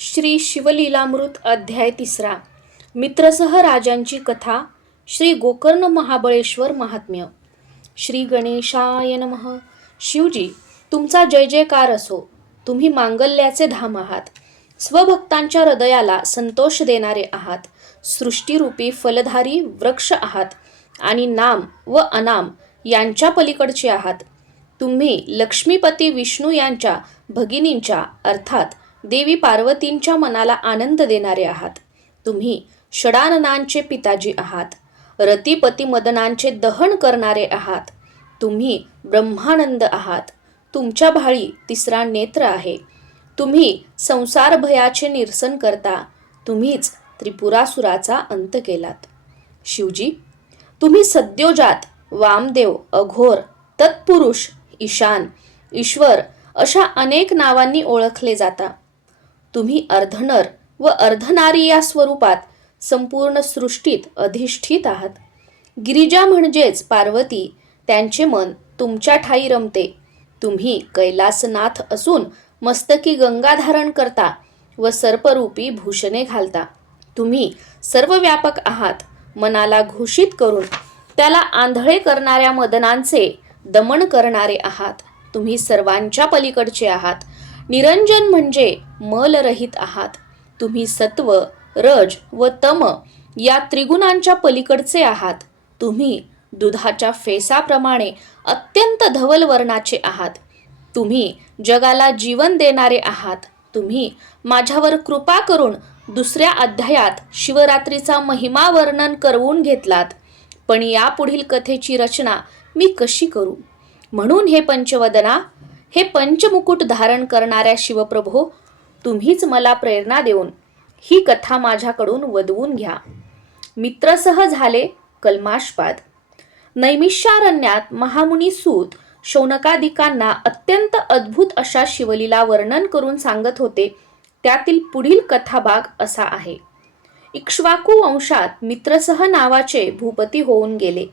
श्री शिवलीलामृत अध्याय 3. मित्रसह राजांची कथा. श्री गोकर्ण महाबळेश्वर महात्म्य. श्री गणेशाय नमः. शिवजी, तुमचा जय जयकार असो. तुम्ही मांगल्याचे धाम आहात. स्वभक्तांच्या हृदयाला संतोष देणारे आहात. सृष्टीरूपी फलधारी वृक्ष आहात आणि नाम व अनाम यांच्या पलीकडचे आहात. तुम्ही लक्ष्मीपती विष्णू यांच्या भगिनींच्या अर्थात देवी पार्वतींच्या मनाला आनंद देणारे आहात. तुम्ही षडाननांचे पिताजी आहात. रतिपती मदनांचे दहन करणारे आहात. तुम्ही ब्रह्मानंद आहात. तुमच्या भाळी तिसरा नेत्र आहे. तुम्ही संसार भयाचे निरसन करता. तुम्हीच त्रिपुरासुराचा अंत केलात. शिवजी, तुम्ही सद्योजात, वामदेव, अघोर, तत्पुरुष, ईशान, ईश्वर अशा अनेक नावांनी ओळखले जाता. तुम्ही अर्धनर व अर्धनारी या स्वरूपात संपूर्ण सृष्टीत अधिष्ठित आहात. गिरिजा म्हणजेच पार्वती, त्यांचे मन तुमच्या ठाई रमते. तुम्ही कैलासनाथ असून मस्तकी गंगा धारण करता व सर्परूपी भूषणे घालता. तुम्ही सर्वव्यापक आहात. मनाला घोषित करून त्याला आंधळे करणाऱ्या मदनांचे दमन करणारे आहात. तुम्ही सर्वांच्या पलीकडचे आहात. निरंजन म्हणजे मलरहित आहात. तुम्ही सत्व, रज व तम या त्रिगुणांच्या पलीकडचे आहात. तुम्ही दुधाच्या फेसाप्रमाणे अत्यंत धवल वर्णाचे आहात. तुम्ही जगाला जीवन देणारे आहात. तुम्ही माझ्यावर कृपा करून दुसऱ्या अध्यायात शिवरात्रीचा महिमा वर्णन करवून घेतलात. पण यापुढील कथेची रचना मी कशी करू? म्हणून हे पंचवदना, हे पंचमुकुट धारण करणाऱ्या शिवप्रभो, तुम्हीच मला प्रेरणा देऊन ही कथा माझ्याकडून वदवून घ्या. मित्रसह झाले कल्माशपाद. नैमिषारण्यात महामुनी सूत शौनकादिकांना अत्यंत अद्भुत अशा शिवलीला वर्णन करून सांगत होते. त्यातील पुढील कथाभाग असा आहे. इक्ष्वाकू वंशात मित्रसह नावाचे भूपती होऊन गेले.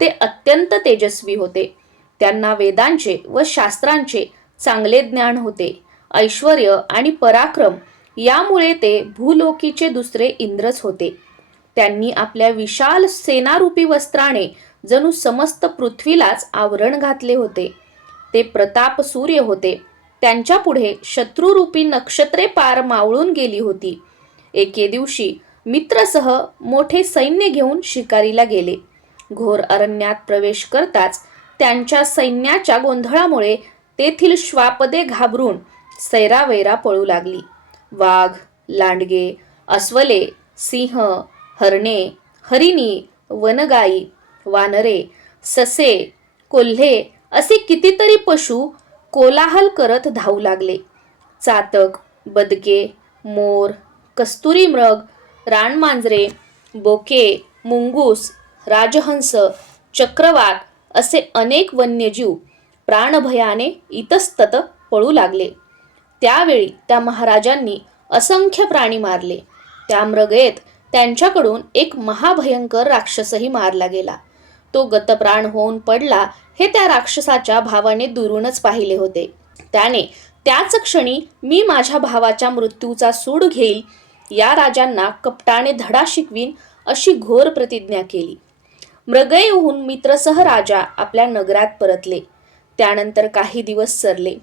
ते अत्यंत तेजस्वी होते. त्यांना वेदांचे व शास्त्रांचे चांगले ज्ञान होते. ऐश्वर्य आणि पराक्रम यामुळे ते भूलोकीचे दुसरे इंद्रच होते. त्यांनी आपल्या विशाल सेनारूपी वस्त्राने जणू समस्त पृथ्वीलाच आवरण घातले होते. ते प्रताप सूर्य होते. त्यांच्या पुढे शत्रुरूपी नक्षत्रे पार मावळून गेली होती. एके दिवशी मित्रसह मोठे सैन्य घेऊन शिकारीला गेले. घोर अरण्यात प्रवेश करताच त्यांच्या सैन्याच्या गोंधळामुळे तेथील श्वापदे घाबरून सैरावैरा पळू लागली. वाघ, लांडगे, अस्वले, सिंह, हरणे, हरिणी, वनगाई, वानरे, ससे, कोल्हे असे कितीतरी पशु कोलाहल करत धावू लागले. चातक, बदके, मोर, कस्तुरी मृग, रानमांजरे, बोके, मुंगूस, राजहंस, चक्रवाक असे अनेक वन्यजीव प्राणभयाने इतस्तत पळू लागले. त्यावेळी त्या महाराजांनी असंख्य प्राणी मारले. त्या मृगेत त्यांच्याकडून एक महाभयंकर राक्षसही मारला गेला. तो गतप्राण होऊन पडला हे त्या राक्षसाच्या भावाने दुरूनच पाहिले होते. त्याने त्याच क्षणी मी माझ्या भावाच्या मृत्यूचा सूड घेईल, या राजांना कपटाने धडा शिकवीन अशी घोर प्रतिज्ञा केली. मृगे होऊन मित्रसह राजा आपल्या नगरात परतले. त्यानंतर काही दिवस सरले.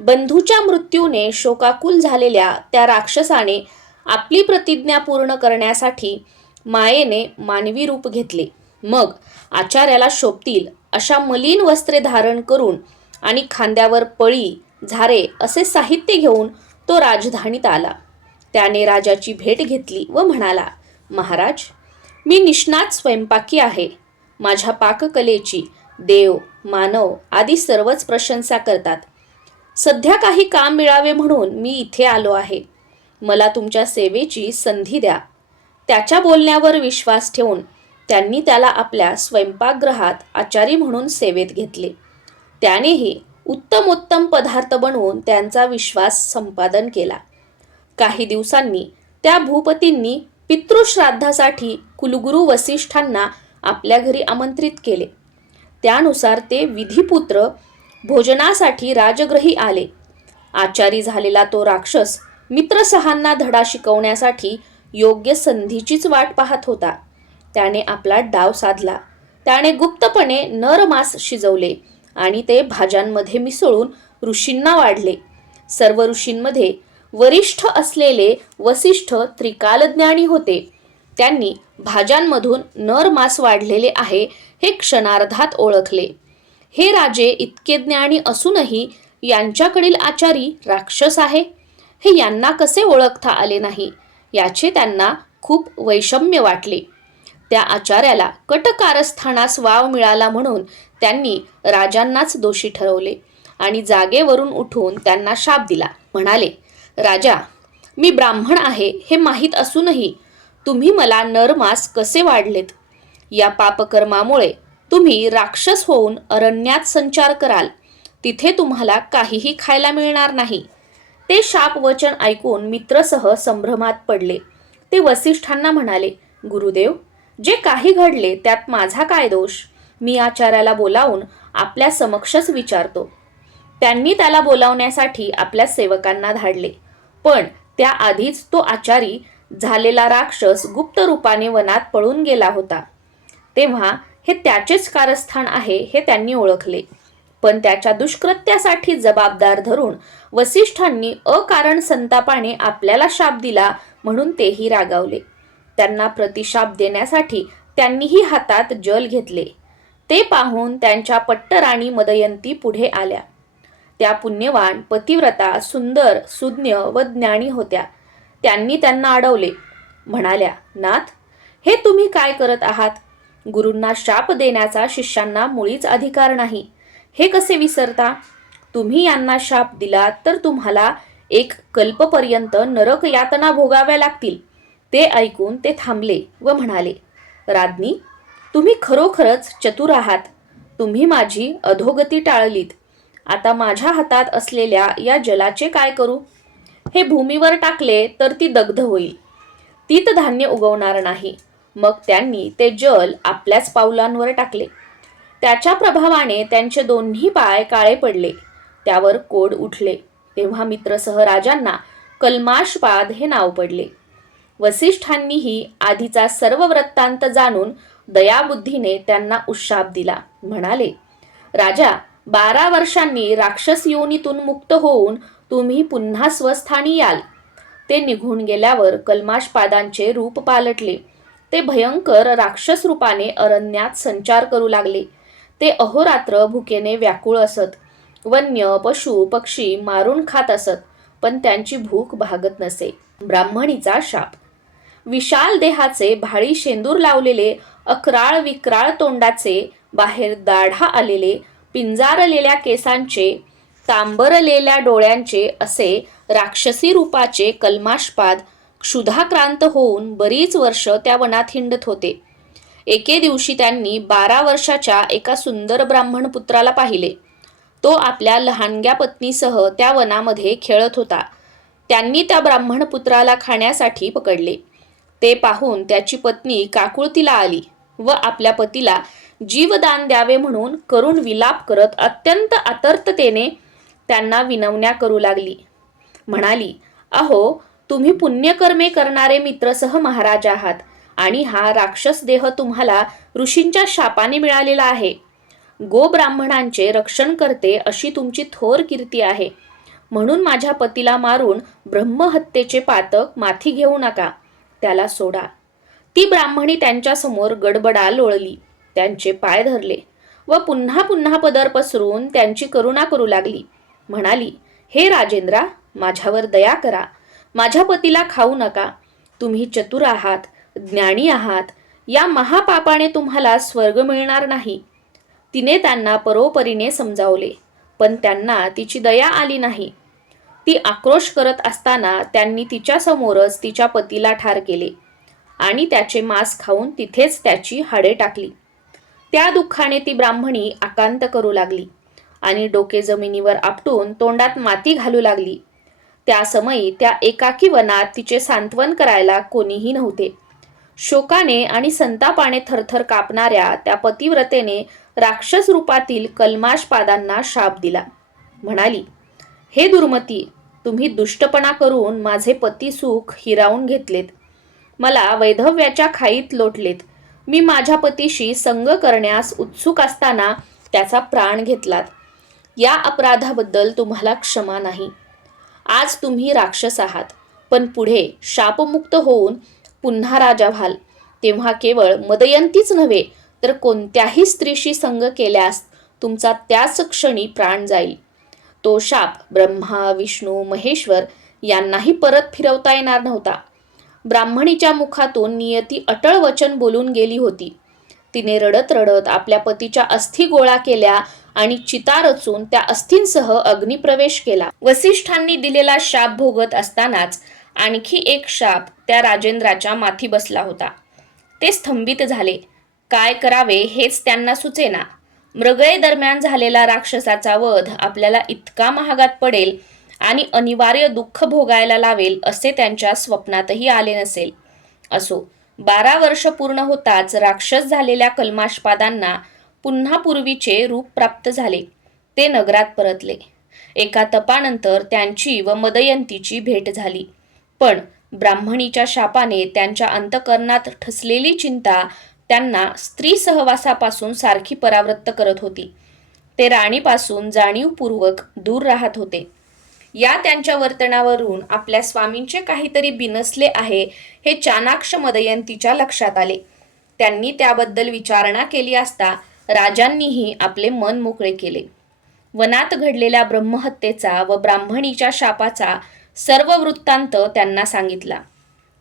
बंधूच्या मृत्यूने शोकाकुल झालेल्या त्या राक्षसाने आपली प्रतिज्ञा पूर्ण करण्यासाठी मायेने मानवी रूप घेतले. मग आचार्याला शोभतील अशा मलिन वस्त्रे धारण करून आणि खांद्यावर पळी, झारे असे साहित्य घेऊन तो राजधानीत आला. त्याने राजाची भेट घेतली व म्हणाला, महाराज, मी निष्णात स्वयंपाकी आहे. माझ्या पाककलेची देव, मानव आदी सर्वच प्रशंसा करतात. सध्या काही काम मिळावे म्हणून मी इथे आलो आहे. मला तुमच्या सेवेची संधी द्या. त्याच्या बोलण्यावर विश्वास ठेवून त्यांनी त्याला आपल्या स्वयंपाकगृहात आचारी म्हणून सेवेत घेतले. त्यानेही उत्तमोत्तम पदार्थ बनवून त्यांचा विश्वास संपादन केला. काही दिवसांनी त्या भूपतींनी पितृश्राद्धासाठी कुलगुरू वसिष्ठांना आपल्या घरी आमंत्रित केले. त्यानुसार ते विधिपुत्र भोजनासाठी राजगृही आले. आचारी झालेला तो राक्षस मित्रसहांना धडा शिकवण्यासाठी योग्य संधीचीच वाट पाहत होता. त्याने आपला डाव साधला. त्याने गुप्तपणे नर मांस शिजवले आणि ते भाज्यांमध्ये मिसळून ऋषींना वाढले. सर्व ऋषींमध्ये वरिष्ठ असलेले वसिष्ठ त्रिकालज्ञानी होते. त्यांनी भाज्यांमधून नर मांस वाढलेले आहे हे क्षणार्धात ओळखले. हे राजे इतके ज्ञानी असूनही यांच्याकडील आचारी राक्षस आहे, हे यांना कसे ओळखता आले नाही याचे त्यांना खूप वैषम्य वाटले. त्या आचार्याला कटकारस्थानास वाव मिळाला म्हणून त्यांनी राजांनाच दोषी ठरवले आणि जागेवरून उठून त्यांना शाप दिला. म्हणाले, राजा, मी ब्राह्मण आहे हे माहीत असूनही तुम्ही मला नरमास कसे वाढलेत? या पापकर्मामुळे तुम्ही राक्षस होऊन अरण्यात संचार कराल. तिथे तुम्हाला काहीही खायला मिळणार नाही. ते शाप वचन ऐकून मित्रसह संभ्रमात पडले. ते वसिष्ठांना म्हणाले, गुरुदेव, जे काही घडले त्यात माझा काय दोष? मी आचार्याला बोलावून आपल्या समक्षच विचारतो. त्यांनी त्याला बोलावण्यासाठी आपल्या सेवकांना धाडले. पण त्याआधीच तो आचारी झालेला राक्षस गुप्त रूपाने वनात पळून गेला होता. तेव्हा हे त्याचेच कारस्थान आहे हे त्यांनी ओळखले. पण त्याच्या दुष्कृत्यासाठी जबाबदार धरून वसिष्ठांनी अकारण संतापाने आपल्याला शाप दिला म्हणून तेही रागावले. त्यांना प्रतिशाप देण्यासाठी त्यांनीही हातात जल घेतले. ते पाहून त्यांच्या पट्टराणी मदयंती पुढे आल्या. त्या पुण्यवान, पतिव्रता, सुंदर, सुज्ञ व ज्ञानी होत्या. त्यांनी त्यांना अडवले. म्हणाल्या, नाथ, हे तुम्ही काय करत आहात? गुरूंना शाप देण्याचा शिष्यांना मुळीच अधिकार नाही. हे कसे विसरता? तुम्ही यांना शाप दिला तर तुम्हाला 1 कल्पपर्यंत नरक यातना भोगाव्या लागतील. ते ऐकून ते थांबले व म्हणाले, राज्ञी, तुम्ही खरोखरच चतुर आहात. तुम्ही माझी अधोगती टाळलीत. आता माझ्या हातात असलेल्या या जलाचे काय करू? हे भूमीवर टाकले तर ती दग्ध होईल. तीत धान्य उगवणार नाही. मग त्यांनी ते जल आपल्याच पावलांवर टाकले. त्याच्या प्रभावाने त्यांचे दोन्ही पाय काळे पडले. त्यावर कोड उठले. तेव्हा मित्रसह राजांना कल्माशपाद हे नाव पडले. वसिष्ठांनीही आधीचा सर्व वृत्तांत जाणून दयाबुद्धीने त्यांना उशाप दिला. म्हणाले, राजा, 12 वर्षांनी राक्षस योनीतून मुक्त होऊन तुम्ही पुन्हा स्वस्थानी याल. ते निघून गेल्यावर कल्माशपादांचे रूप पालटले. ते भयंकर राक्षस रूपाने अरण्यात संचार करू लागले. ते अहोरात्र भुकेने व्याकुळ असत. वन्य पशु पक्षी मारून खात असत, पण त्यांची भूक भागत नसे. ब्राह्मणीचा शाप. विशाल देहाचे, भाळी शेंदूर लावलेले, अकराळ विक्राळ तोंडाचे, बाहेर दाढा आलेले, पिंजारलेल्या केसांचे, तांबरलेल्या डोळ्यांचे असे राक्षसी रूपाचे कल्माशपाद क्षुधाक्रांत होऊन बरीच वर्ष त्या वनात हिंडत होते. एके दिवशी त्यांनी 12 वर्षाच्या एका सुंदर ब्राह्मण पुत्राला पाहिले. तो आपल्या लहानग्या पत्नीसह त्या वनामध्ये खेळत होता. त्यांनी त्या ब्राह्मण पुत्राला खाण्यासाठी पकडले. ते पाहून त्याची पत्नी काकुळतीला आली व आपल्या पतीला जीवदान द्यावे म्हणून करून विलाप करत अत्यंत आतर्ततेने त्यांना विनवण्या करू लागली. म्हणाली, अहो, तुम्ही पुण्यकर्मे करणारे मित्रसह महाराज आहात आणि हा राक्षस देह तुम्हाला ऋषींच्या शापाने मिळालेला आहे. गोब्राह्मणांचे रक्षण करते अशी तुमची थोर कीर्ती आहे. म्हणून माझ्या पतीला मारून ब्रह्महत्येचे पातक माथी घेऊ नका. त्याला सोडा. ती ब्राह्मणी त्यांच्या समोर गडबडा लोळली. त्यांचे पाय धरले व पुन्हा पुन्हा पदर पसरून त्यांची करुणा करू लागली. म्हणाली, हे राजेंद्रा, माझ्यावर दया करा. माझ्या पतीला खाऊ नका. तुम्ही चतुर आहात, ज्ञानी आहात. या महापापाने तुम्हाला स्वर्ग मिळणार नाही. तिने त्यांना परोपरीने समजावले, पण त्यांना तिची दया आली नाही. ती आक्रोश करत असताना त्यांनी तिच्या समोरच तिच्या पतीला ठार केले आणि त्याचे मांस खाऊन तिथेच त्याची हाडे टाकली. त्या दुःखाने ती ब्राह्मणी आकांत करू लागली आणि डोके जमिनीवर आपटून तोंडात माती घालू लागली. त्या समयी त्या एकाकी वनात तिचे सांत्वन करायला कोणीही नव्हते. शोकाने आणि संतापाने थरथर कापणाऱ्या त्या पतिव्रतेने राक्षस रूपातील कल्माशपादांना शाप दिला. म्हणाली, हे दुर्मती, तुम्ही दुष्टपणा करून माझे पती सुख हिरावून घेतलेत, मला वैधव्याच्या खाईत लोटलेत. मी माझ्या पतीशी संग करण्यास उत्सुक असताना त्याचा प्राण घेतलात. या अपराधाबद्दल तुम्हाला क्षमा नाही. आज तुम्ही राक्षस आहात, पण पुढे शापमुक्त होऊन पुन्हा राजा व्हाल, तेव्हा केवळ मदयंतीच नव्हे तर कोणत्याही स्त्रीशी संग केल्यास तुमचा त्याच क्षणी प्राण जाईल. तो शाप ब्रह्मा, विष्णू, महेश्वर यांनाही परत फिरवता येणार नव्हता. ब्राह्मणीच्या मुखातून नियती अटळ वचन बोलून गेली होती. तिने रडत रडत आपल्या पतीच्या अस्थी गोळा केल्या आणि चिता रचून त्या अस्थींसह अग्निप्रवेश केला. वसिष्ठांनी दिलेला शाप भोगत असतानाच आणखी एक शाप त्या राजेंद्राच्या माथी बसला होता. ते स्तंभित झाले. काय करावे हेच त्यांना सुचेना. मृगये दरम्यान झालेला राक्षसाचा वध आपल्याला इतका महागात पडेल आणि अनिवार्य दुःख भोगायला लावेल असे त्यांच्या स्वप्नातही आले नसेल. असो, 12 वर्ष पूर्ण होताच राक्षस झालेल्या कल्माशपादांना पुन्हा पूर्वीचे रूप प्राप्त झाले. ते नगरात परतले. एका तपानंतर त्यांची व मदयंतीची भेट झाली. पण ब्राह्मणीच्या शापाने त्यांच्या अंतःकरणात ठसलेली चिंता त्यांना स्त्री सहवासापासून सारखी परावृत्त करत होती. ते राणीपासून जाणीवपूर्वक दूर राहत होते. या त्यांच्या वर्तनावरून आपल्या स्वामींचे काहीतरी बिनसले आहे हे चाणाक्ष मदयंतीच्या लक्षात आले. त्यांनी त्याबद्दल विचारणा केली असता राजांनीही आपले मन मोकळे केले. वनात घडलेल्या ब्रह्महत्येचा व ब्राह्मणीच्या शापाचा सर्व वृत्तांत त्यांना सांगितला.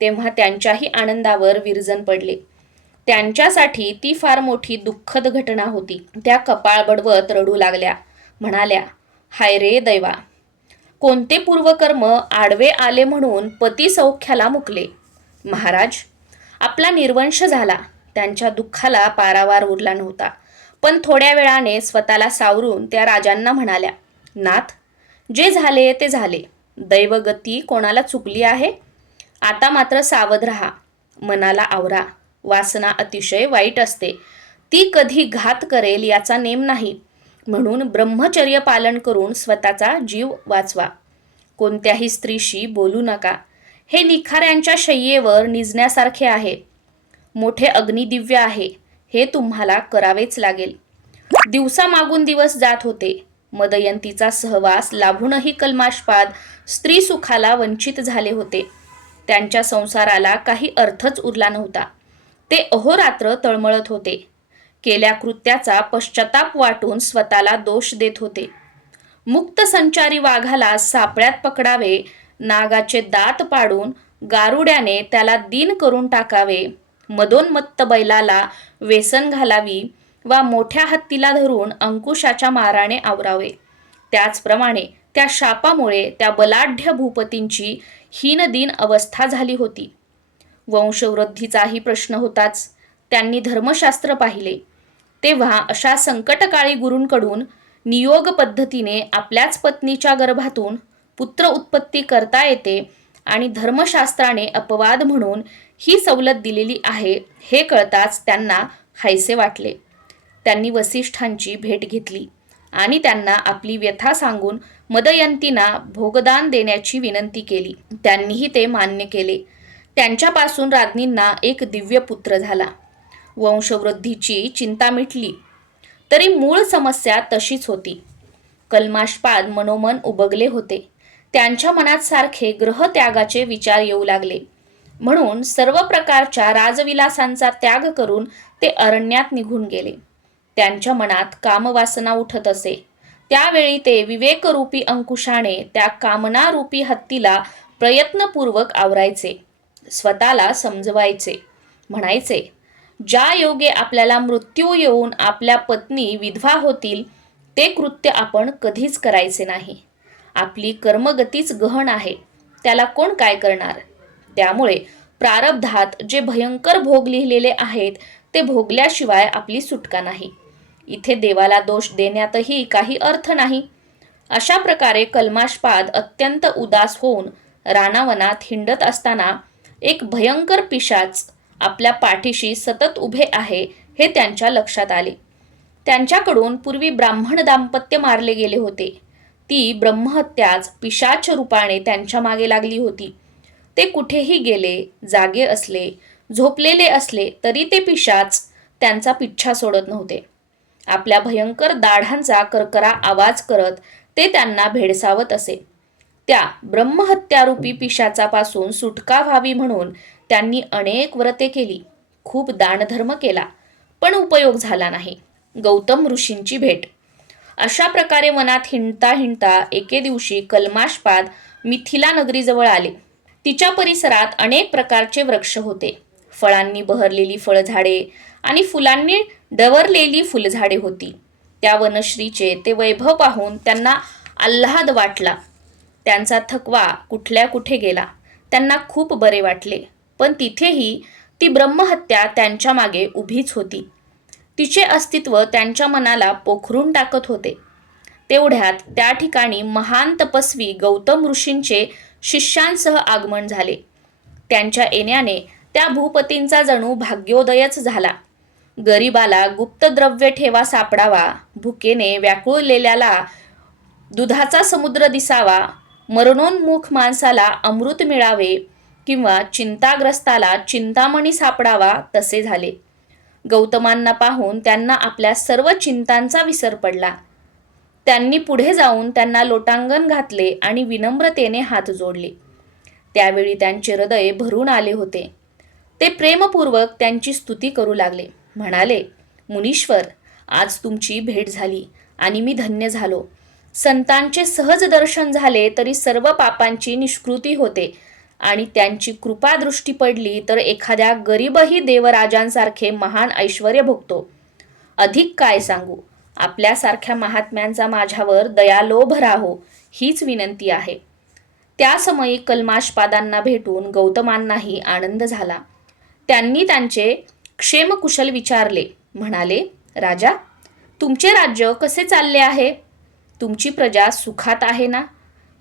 तेव्हा त्यांच्याही आनंदावर विरजण पडले. त्यांच्यासाठी ती फार मोठी दुःखद घटना होती. त्या कपाळ बडवत रडू लागल्या. म्हणाल्या, हाय रे दैवा, कोणते पूर्वकर्म आडवे आले म्हणून पती सौख्याला मुकले. महाराज, आपला निर्वंश झाला. त्यांच्या दुःखाला पारावार उरला नव्हता. पण थोड्या वेळाने स्वतःला सावरून त्या राजांना म्हणाल्या, नाथ, जे झाले ते झाले. दैवगती कोणाला चुकली आहे? आता मात्र सावध राहा. मनाला आवरा. वासना अतिशय वाईट असते. ती कधी घात करेल याचा नेम नाही. म्हणून ब्रह्मचर्य पालन करून स्वतःचा जीव वाचवा. कोणत्याही स्त्रीशी बोलू नका. हे निखाऱ्यांच्या शय्येवर निजण्यासारखे आहे. मोठे अग्निदिव्य आहे. हे तुम्हाला करावेच लागेल. दिवसा मागून दिवस जात होते. मदयंतीचा सहवास लाभूनही कल्माशपाद स्त्री सुखाला वंचित झाले होते. त्यांच्या संसाराला काही अर्थच उरला नव्हता. ते अहोरात्र तळमळत होते. केल्या कृत्याचा पश्चाताप वाटून स्वतःला दोष देत होते. मुक्त संचारी वाघाला सापळ्यात पकडावे, नागाचे दात पाडून गारुड्याने त्याला दीन करून टाकावे, मदोन्मत्त बैलाला वेसन घालावी वा मोठ्या हत्तीला धरून अंकुशाच्या माराने आवरावे. त्याचप्रमाणे त्या शापामुळे त्या बलाढ्य भूपतींची हीनदीन अवस्था झाली होती. वंशवृद्धीचाही प्रश्न होताच. त्यांनी धर्मशास्त्र पाहिले. तेव्हा अशा संकटकाळी गुरूंकडून नियोग पद्धतीने आपल्याच पत्नीच्या गर्भातून पुत्र उत्पत्ती करता येते आणि धर्मशास्त्राने अपवाद म्हणून ही सवलत दिलेली आहे हे कळताच त्यांना हायसे वाटले. त्यांनी वसिष्ठांची भेट घेतली आणि त्यांना आपली व्यथा सांगून मदयंतींना भोगदान देण्याची विनंती केली. त्यांनीही ते मान्य केले. त्यांच्यापासून राज्ञींना एक दिव्य पुत्र झाला. वंशवृद्धीची चिंता मिटली, तरी मूळ समस्या तशीच होती. कल्माशपाद मनोमन उबगले होते. त्यांच्या मनात सारखे ग्रहत्यागाचे विचार येऊ लागले. म्हणून सर्व प्रकारच्या राजविलासांचा त्याग करून ते अरण्यात निघून गेले. त्यांच्या मनात कामवासना उठत असे. त्यावेळी ते विवेकरूपी अंकुशाने त्या कामनारूपी हत्तीला प्रयत्नपूर्वक आवरायचे, स्वतःला समजवायचे. म्हणायचे, ज्या योगे आपल्याला मृत्यू येऊन आपल्या पत्नी विधवा होतील ते कृत्य आपण कधीच करायचे नाही. आपली कर्मगतीच गहन आहे, त्याला कोण काय करणार? त्यामुळे प्रारब्धात जे भयंकर भोग लिहिलेले आहेत ते भोगल्याशिवाय आपली सुटका नाही. इथे देवाला दोष देण्यातही काही अर्थ नाही. अशा प्रकारे कल्माशपाद अत्यंत उदास होऊन रानावनात हिंडत असताना एक भयंकर पिशाच आपल्या पाठीशी सतत उभे आहे हे त्यांच्या लक्षात आले. त्यांच्याकडून पूर्वी ब्राह्मण दाम्पत्य मारले गेले होते. ती ब्रह्महत्याच पिशाच रूपाने त्यांच्या मागे लागली होती. ते कुठेही गेले, जागे असले, झोपलेले असले तरी ते पिशाच त्यांचा पिच्छा सोडत नव्हते. आपल्या भयंकर दाढांचा करकरा आवाज करत ते त्यांना भेडसावत असे. त्या ब्रह्महत्यारूपी पिशाचापासून सुटका व्हावी म्हणून त्यांनी अनेक व्रते केली, खूप दानधर्म केला, पण उपयोग झाला नाही. गौतम ऋषींची भेट. अशा प्रकारे वनात हिंडता हिंडता एके दिवशी कल्माशपाद मिथिला नगरीजवळ आले. तिच्या परिसरात अनेक प्रकारचे वृक्ष होते. फळांनी बहरलेली फळझाडे आणि फुलांनी डवरलेली फुलझाडे होती. त्या वनश्रीचे ते वैभव पाहून त्यांना आल्हाद वाटला. त्यांचा थकवा कुठल्या कुठे गेला. त्यांना खूप बरे वाटले. पण तिथेही ती ब्रह्महत्या त्यांच्या मागे उभीच होती. तिचे अस्तित्व त्यांच्या मनाला पोखरून टाकत होते. तेवढ्यात त्या ठिकाणी महान तपस्वी गौतम ऋषींचे शिष्यांसह आगमन झाले. त्यांच्या येण्याने त्या भूपतींचा जणू भाग्योदयच झाला. गरीबाला गुप्तद्रव्य ठेवा सापडावा, भुकेने व्याकुळलेल्याला दुधाचा समुद्र दिसावा, मरणोन्मुख माणसाला अमृत मिळावे किंवा चिंताग्रस्ताला चिंतामणी सापडावा, तसे झाले. गौतमांना पाहून त्यांना आपल्या सर्व चिंतांचा विसर पडला. त्यांनी पुढे जाऊन त्यांना लोटांगण घातले आणि विनम्रतेने हात जोडले. त्यावेळी त्यांचे हृदय भरून आले होते. ते प्रेमपूर्वक त्यांची स्तुती करू लागले. म्हणाले, मुनीश्वर, आज तुमची भेट झाली आणि मी धन्य झालो. संतांचे सहज दर्शन झाले तरी सर्व पापांची निष्कृती होते आणि त्यांची कृपा दृष्टी पडली तर एखाद्या गरीबही देवराजांसारखे महान ऐश्वर्य भोगतो. अधिक काय सांगू, आपल्यासारख्या महात्म्यांचा माझ्यावर दयालोभ राहो हीच विनंती आहे. त्या समयी कल्माशपादांना भेटून गौतमांनाही आनंद झाला. त्यांनी त्यांचे क्षेमकुशल विचारले. म्हणाले, राजा, तुमचे राज्य कसे चालले आहे? तुमची प्रजा सुखात आहे ना?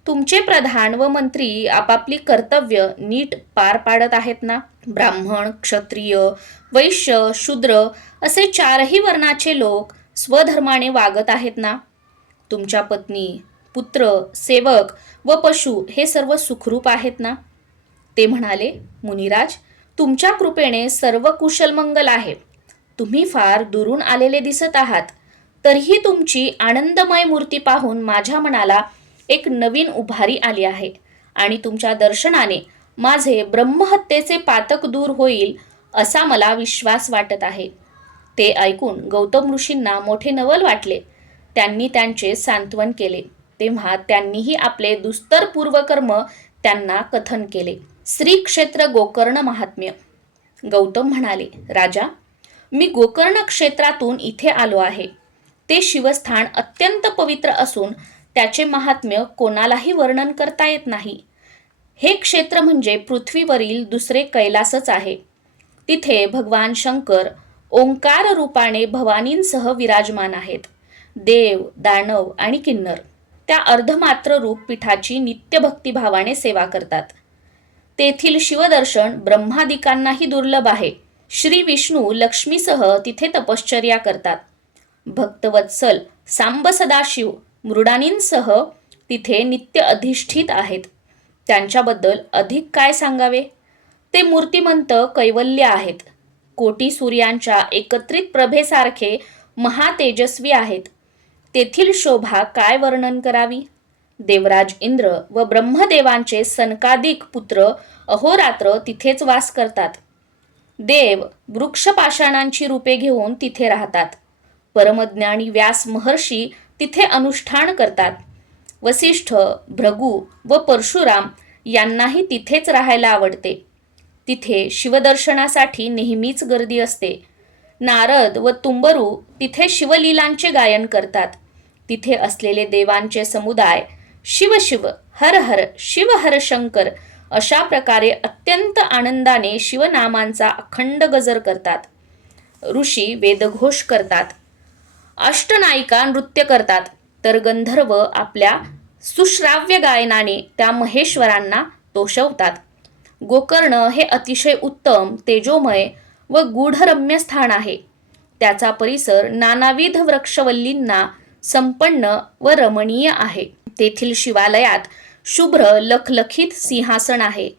तुमचे प्रधान व मंत्री आपापली कर्तव्य नीट पार पाडत आहेत ना? ब्राह्मण, क्षत्रिय, वैश्य, शूद्र असे चारही वर्णाचे लोक स्वधर्माने वागत आहेत ना? तुमच्या पत्नी, पुत्र, सेवक व पशु हे सर्व सुखरूप आहेत ना? ते म्हणाले, मुनिराज, तुमच्या कृपेने सर्व कुशल मंगल आहे. तुम्ही फार दुरून आलेले दिसत आहात. तरीही तुमची आनंदमय मूर्ती पाहून माझ्या मनाला एक नवीन उभारी आली आहे आणि तुमच्या दर्शनाने माझे ब्रह्महत्येचे पातक दूर होईल असा मला विश्वास वाटत आहे. ते ऐकून गौतम ऋषींना मोठे नवल वाटले. त्यांनी त्यांचे सांत्वन केले. तेव्हा त्यांनीही आपले दुस्तर पूर्वकर्म त्यांना कथन केले. श्री क्षेत्र गोकर्ण महात्म्य. गौतम म्हणाले, राजा, मी गोकर्ण क्षेत्रातून इथे आलो आहे. ते शिवस्थान अत्यंत पवित्र असून त्याचे महात्म्य कोणालाही वर्णन करता येत नाही. हे क्षेत्र म्हणजे पृथ्वीवरील दुसरे कैलासच आहे. तिथे भगवान शंकर ओंकार रूपाने भवानींसह विराजमान आहेत. देव, दानव आणि किन्नर त्या अर्धमात्र रूप पीठाची नित्य भक्तिभावाने सेवा करतात. तेथील शिवदर्शन ब्रह्मादिकांनाही दुर्लभ आहे. श्री विष्णू लक्ष्मीसह तिथे तपश्चर्या करतात. भक्तवत्सल सांब सदाशिव मृडानींसह तिथे नित्य अधिष्ठित आहेत. त्यांच्याबद्दल अधिक काय सांगावे? ते मूर्तिमंत कैवल्य आहेत. कोटी सूर्यांच्या एकत्रित प्रभेसारखे महातेजस्वी आहेत. तेथील शोभा काय वर्णन करावी? देवराज इंद्र व ब्रह्मदेवांचे सनकादिक पुत्र अहोरात्र तिथेच वास करतात. देव वृक्षपाषाणांची रूपे घेऊन तिथे राहतात. परमज्ञानी व्यास महर्षी तिथे अनुष्ठान करतात. वसिष्ठ, भृगु व परशुराम यांनाही तिथेच राहायला आवडते. तिथे शिवदर्शनासाठी नेहमीच गर्दी असते. नारद व तुंबरू तिथे शिवलीलांचे गायन करतात. तिथे असलेले देवांचे समुदाय शिव शिव, हर हर, शिव हर शंकर अशा प्रकारे अत्यंत आनंदाने शिवनामांचा अखंड गजर करतात. ऋषी वेदघोष करतात. अष्टनायिका नृत्य करतात. तर गंधर्व आपल्या सुश्राव्य गायनाने त्या महेश्वरांना तोषवतात. गोकर्ण हे अतिशय उत्तम, तेजोमय व गूढरम्य स्थान आहे. त्याचा परिसर नानाविध वृक्षवल्लींना संपन्न व रमणीय आहे. तेथील शिवालयात शुभ्र लखलखीत सिंहासन आहे.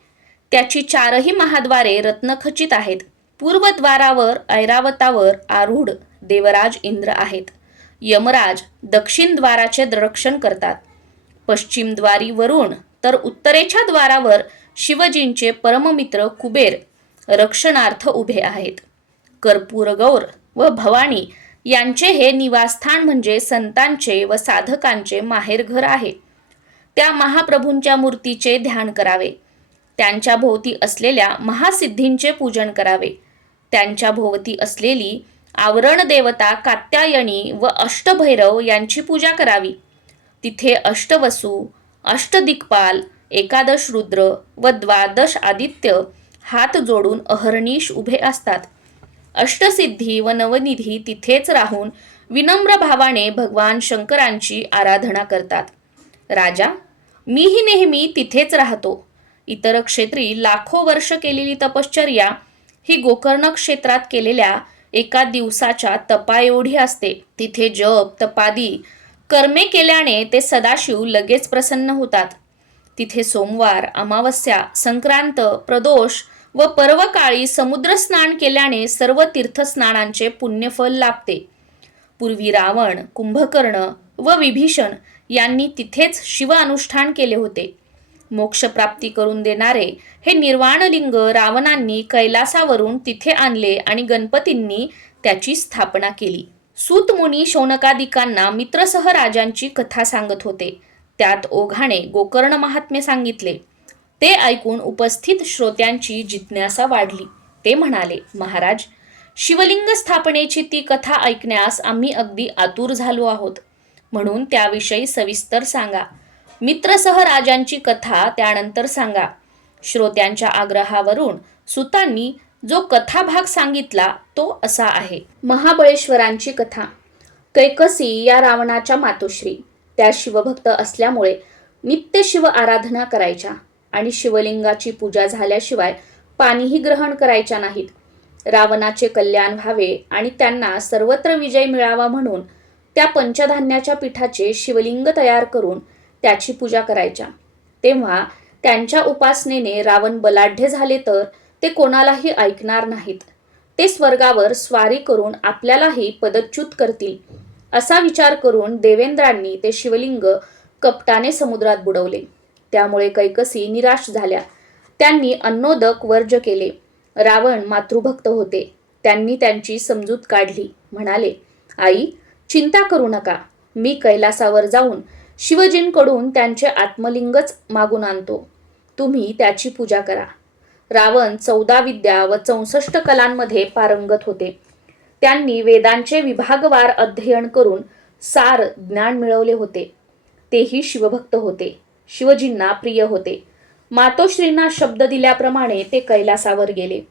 त्याची 4ही महाद्वारे रत्नखचित आहेत. पूर्वद्वारावर ऐरावतावर आरूढ देवराज इंद्र आहेत. यमराज दक्षिण द्वाराचे रक्षण करतात. पश्चिम द्वारी वरुण तर उत्तरेच्या द्वारावर शिवजींचे परममित्र कुबेर रक्षणार्थ उभे आहेत. कर्पूरगौर व भवानी यांचे हे निवासस्थान म्हणजे संतांचे व साधकांचे माहेरघर आहे. त्या महाप्रभूंच्या मूर्तीचे ध्यान करावे. त्यांच्या भोवती असलेल्या महासिद्धींचे पूजन करावे. त्यांच्या भोवती असलेली आवरण देवता कात्यायनी व अष्टभैरव यांची पूजा करावी. तिथे अष्टवसू, अष्टदिक्पाल, एकादश रुद्र व द्वादश आदित्य हात जोडून अहर्निश उभे असतात. अष्टसिद्धी व नवनिधी तिथेच राहून विनम्र भावाने भगवान शंकरांची आराधना करतात. राजा, मीही नेहमी तिथेच राहतो. इतर क्षेत्री लाखो वर्ष केलेली तपश्चर्या ही गोकर्ण क्षेत्रात केलेल्या एका दिवसाच्या तपा एवढी असते. तिथे जप तपादी कर्मे केल्याने ते सदाशिव लगेच प्रसन्न होतात. तिथे सोमवार, अमावस्या, संक्रांत, प्रदोष व पर्वकाळी समुद्र स्नान केल्याने सर्व तीर्थस्नानांचे पुण्यफल लाभते. पूर्वी रावण, कुंभकर्ण व विभीषण यांनी तिथेच शिव अनुष्ठान केले होते. मोक्षप्राप्ती करून देणारे हे निर्वाणलिंग रावणांनी कैलासावरून तिथे आणले आणि गणपतींनी त्याची स्थापना केली. सूत मुनी शौनकादिकांना मित्रसह राजांची कथा सांगत होते. त्यात ओघाने गोकर्ण महात्म्य सांगितले. ते ऐकून उपस्थित श्रोत्यांची जिज्ञासा वाढली. ते म्हणाले, महाराज, शिवलिंग स्थापनेची ती कथा ऐकण्यास आम्ही अगदी आतुर झालो आहोत. म्हणून त्याविषयी सविस्तर सांगा. मित्रसह राजांची कथा त्यानंतर सांगा. श्रोत्यांच्या आग्रहावरून सुतांनी जो कथाभाग सांगितला तो असा आहे. महाबळेश्वरांची कथा. कैकसी या रावणाच्या मातोश्री. त्या शिवभक्त असल्यामुळे नित्य शिव आराधना करायच्या आणि शिवलिंगाची पूजा झाल्याशिवाय पाणीही ग्रहण करायच्या नाहीत. रावणाचे कल्याण व्हावे आणि त्यांना सर्वत्र विजय मिळावा म्हणून त्या पंचधान्याच्या पिठाचे शिवलिंग तयार करून त्याची पूजा करायच्या. तेव्हा त्यांच्या उपासनेने रावण बलाढ्य झाले तर ते कोणालाही ऐकणार नाहीत. ते स्वर्गावर स्वारी करून आपल्यालाही पदच्युत करतील असा विचार करून देवेंद्रांनी ते शिवलिंग कपटाने समुद्रात बुडवले. त्यामुळे कैकसी निराश झाल्या. त्यांनी अन्नोदक वर्ज केले. रावण मातृभक्त होते. त्यांनी त्यांची समजूत काढली. म्हणाले, आई, चिंता करू नका. मी कैलासावर जाऊन शिवजींकडून त्यांचे आत्मलिंगच मागून आणतो. तुम्ही त्याची पूजा करा. रावण 14 विद्या व 64 कलांमध्ये पारंगत होते. त्यांनी वेदांचे विभागवार अध्ययन करून सार ज्ञान मिळवले होते. तेही शिवभक्त होते. शिवजींना प्रिय होते. मातोश्रींना शब्द दिल्याप्रमाणे ते कैलासावर गेले.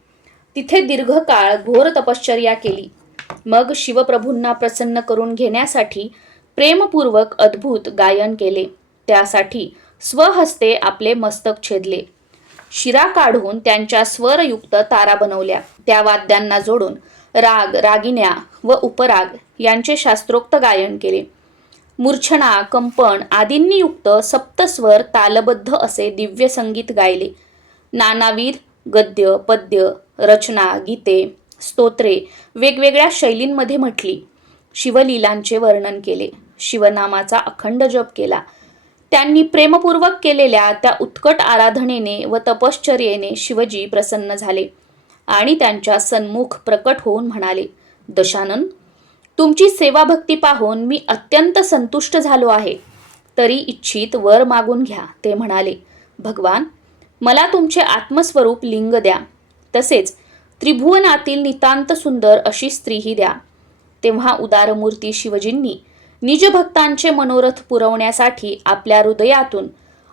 तिथे दीर्घकाळ घोर तपश्चर्या केली. मग शिवप्रभूंना प्रसन्न करून घेण्यासाठी प्रेमपूर्वक अद्भुत गायन केले. त्यासाठी स्वहस्ते आपले मस्तक छेदले. शिरा काढून त्यांच्या स्वरयुक्त तारा बनवल्या. त्या वाद्यांना जोडून राग, रागिण्या व उपराग यांचे शास्त्रोक्त गायन केले. मूर्छना, कंपन आदींनी युक्त सप्तस्वर तालबद्ध असे दिव्य संगीत गायले. नानाविध गद्य, पद्य, रचना, गीते, स्तोत्रे वेगवेगळ्या शैलींमध्ये म्हटली. शिवलीलांचे वर्णन केले. शिवनामाचा अखंड जप केला. त्यांनी प्रेमपूर्वक केलेल्या त्या उत्कट आराधनेने व तपश्चर्येने शिवजी प्रसन्न झाले आणि त्यांच्या सन्मुख प्रकट होऊन म्हणाले, दशानन, तुमची सेवाभक्ती पाहून मी अत्यंत संतुष्ट झालो आहे. तरी इच्छित वर मागून घ्या. ते म्हणाले, भगवान, मला तुमचे आत्मस्वरूप लिंग द्या. तसेच त्रिभुवनातील नितांत सुंदर अशी स्त्रीही द्या. तेव्हा उदारमूर्ती शिवजींनी निजभक्तांचे मनोरथ पुरवण्यासाठी आपल्या हृदयातून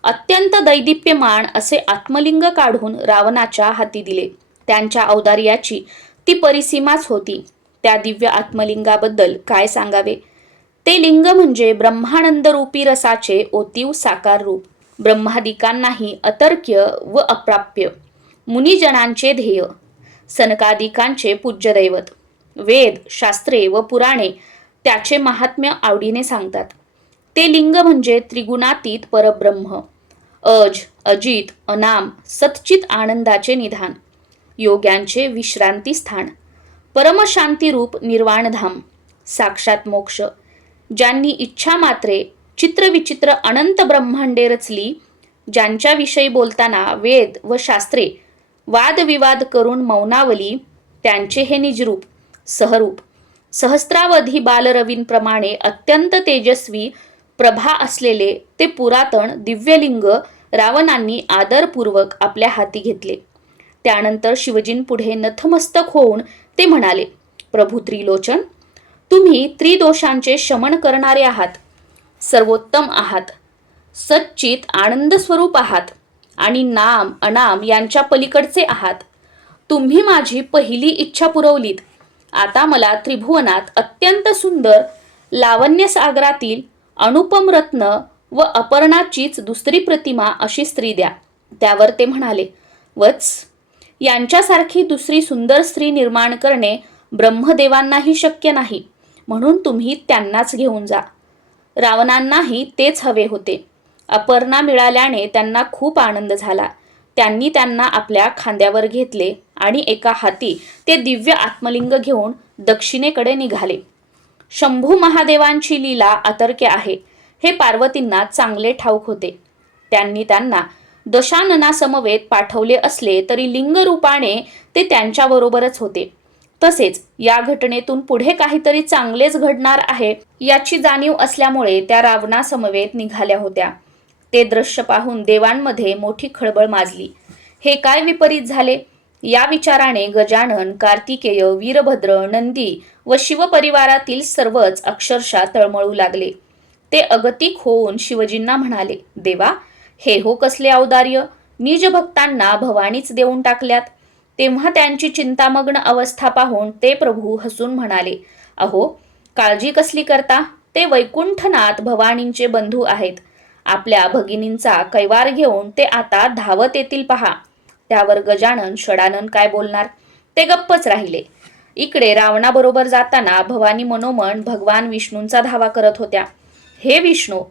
अत्यंत दैदिप्यमान असे आत्मलिंग काढून रावणाच्या हाती दिले. त्यांच्या औदार्याची ती परिसीमाच होती. त्या दिव्य आत्मलिंगाबद्दल काय सांगावे. ते लिंग म्हणजे ब्रह्मानंद रूपी रसाचे ओतीव साकार रूप. ब्रह्मादिकांनाही अतर्क्य व अप्राप्य, मुनिजनांचे ध्येय, सनकादिकांचे पूज्य दैवत. वेद, शास्त्रे व पुराणे त्याचे महात्म्य आवडीने सांगतात. ते लिंग म्हणजे त्रिगुणातीत परब्रह्म, अज, अजित, अनाम, सच्चित आनंदाचे निधान, योग्यांचे विश्रांती स्थान, परमशांतीरूप निर्वाणधाम, साक्षात मोक्ष. ज्यांनी इच्छा मात्रे चित्रविचित्र अनंत ब्रह्मांडे रचली, ज्यांच्याविषयी बोलताना वेद व शास्त्रे वादविवाद करून मौनावली, त्यांचे हे निजरूप, सहरूप, सहस्रावधी बालरवींप्रमाणे अत्यंत तेजस्वी प्रभा असलेले ते पुरातन दिव्यलिंग रावणांनी आदरपूर्वक आपल्या हाती घेतले. त्यानंतर शिवजींपुढे नतमस्तक होऊन ते म्हणाले, प्रभू त्रिलोचन, तुम्ही त्रिदोषांचे शमन करणारे आहात, सर्वोत्तम आहात, सच्चित आनंद स्वरूप आहात आणि नाम अनाम यांच्या पलीकडचे आहात. तुम्ही माझी पहिली इच्छा पुरवलीत. आता मला त्रिभुवनात अत्यंत सुंदर लावण्य सागरातील अनुपम रत्न व अपर्णाचीच दुसरी प्रतिमा अशी स्त्री द्या. त्यावर ते म्हणाले, वत्स, यांच्यासारखी दुसरी सुंदर स्त्री निर्माण करणे ब्रह्मदेवांनाही शक्य नाही, म्हणून तुम्ही त्यांनाच घेऊन जा. रावणांनाही तेच हवे होते. अपर्णा मिळाल्याने त्यांना खूप आनंद झाला. त्यांनी त्यांना आपल्या खांद्यावर घेतले आणि एका हाती ते दिव्य आत्मलिंग घेऊन दक्षिणेकडे निघाले. शंभू महादेवांची लीला अतर्क्य आहे हे पार्वतींना चांगले ठाऊक होते. त्यांनी त्यांना दशाननासमवेत पाठवले असले तरी लिंगरूपाने ते त्यांच्याबरोबरच होते. तसेच या घटनेतून पुढे काहीतरी चांगलेच घडणार आहे याची जाणीव असल्यामुळे त्या रावणासमवेत निघाल्या होत्या. ते दृश्य पाहून देवांमध्ये मोठी खळबळ माजली. हे काय विपरीत झाले? या विचाराने गजानन, कार्तिकेय, वीरभद्र, नंदी व शिवपरिवारातील सर्वच अक्षरशः तळमळू लागले. ते अगतिक होऊन शिवजींना म्हणाले, देवा, हे हो कसले औदार्य! निज भक्तांना भवानीच देऊन टाकल्यात. तेव्हा त्यांची चिंतामग्न अवस्था पाहून ते प्रभू हसून म्हणाले, अहो, काळजी कसली करता? ते वैकुंठनाथ भवानींचे बंधू आहेत. आपल्या भगिनींचा कैवार घेऊन ते आता धावत येतील पहा. त्यावर गजानन षडानन काय बोलणार, ते गप्पच राहिले. इकडे रावणाबरोबर जाताना भवानी मनोमन भगवान विष्णूंचा धावा करत होत्या. हे विष्णू,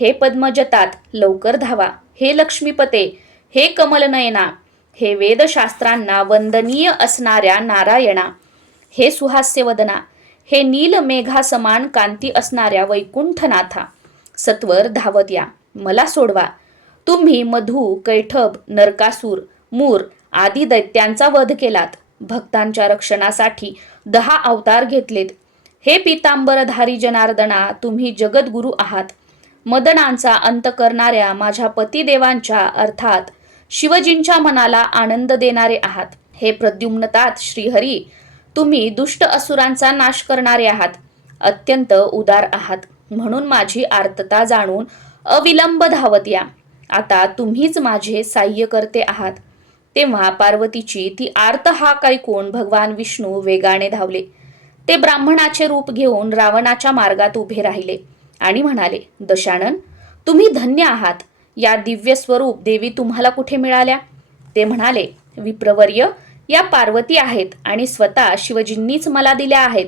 हे पद्मजतात, लवकर धावा. हे लक्ष्मीपते, हे कमलनयना, हे वेदशास्त्रांना वंदनीय असणाऱ्या नारायणा, हे सुहास्यवदना, हे नील मेघासमान कांती असणाऱ्या वैकुंठनाथा, सत्वर धावत या, मला सोडवा. तुम्ही मधु, कैठब, नरकासूर, मूर आदी दैत्यांचा वध केलात. भक्तांच्या रक्षणासाठी 10 अवतार घेतलेत. हे पितांबरधारी जनार्दना, तुम्ही जगद्गुरु आहात. मदनांचा अंत करणाऱ्या माझ्या पतिदेवांच्या अर्थात शिवजींच्या मनाला आनंद देणारे आहात. हे प्रद्युम्नतात श्रीहरी, तुम्ही दुष्ट असुरांचा नाश करणारे आहात. अत्यंत उदार आहात, म्हणून माझी आर्तता जाणून अविलंब धावत या. आता तुम्हीच माझे साह्य करते आहात. तेव्हा पार्वतीची ती आर्त हाक ऐकून भगवान विष्णू वेगाने धावले. ते ब्राह्मणाचे रूप घेऊन रावणाच्या मार्गात उभे राहिले आणि म्हणाले, दशानन, तुम्ही धन्य आहात. या दिव्य स्वरूप देवी तुम्हाला कुठे मिळाल्या? ते म्हणाले, विप्रवर्य, या पार्वती आहेत आणि स्वतः शिवजींनीच मला दिल्या आहेत.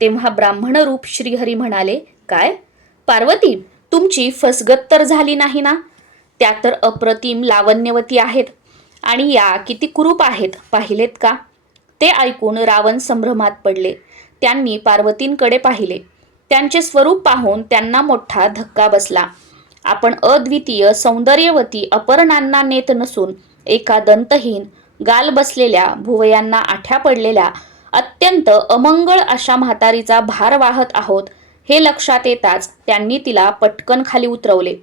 तेव्हा ब्राह्मण रूप श्रीहरी म्हणाले, काय पार्वती, तुमची फसगत तर झाली नाही ना? त्या तर अप्रतिम लावण्यवती आहेत आणि या किती कुरूप आहेत, पाहिलेत का? ते ऐकून रावण संभ्रमात पडले. त्यांनी पार्वतींकडे पाहिले. त्यांचे स्वरूप पाहून त्यांना मोठा धक्का बसला. आपण अद्वितीय सौंदर्यवती अपर्णांना नेत नसून एका दंतहीन, गाल बसलेल्या, भुवयांना आठ्या पडलेल्या, अत्यंत अमंगळ अशा म्हातारीचा भार वाहत आहोत हे लक्षात येताच त्यांनी तिला पटकन खाली उतरवले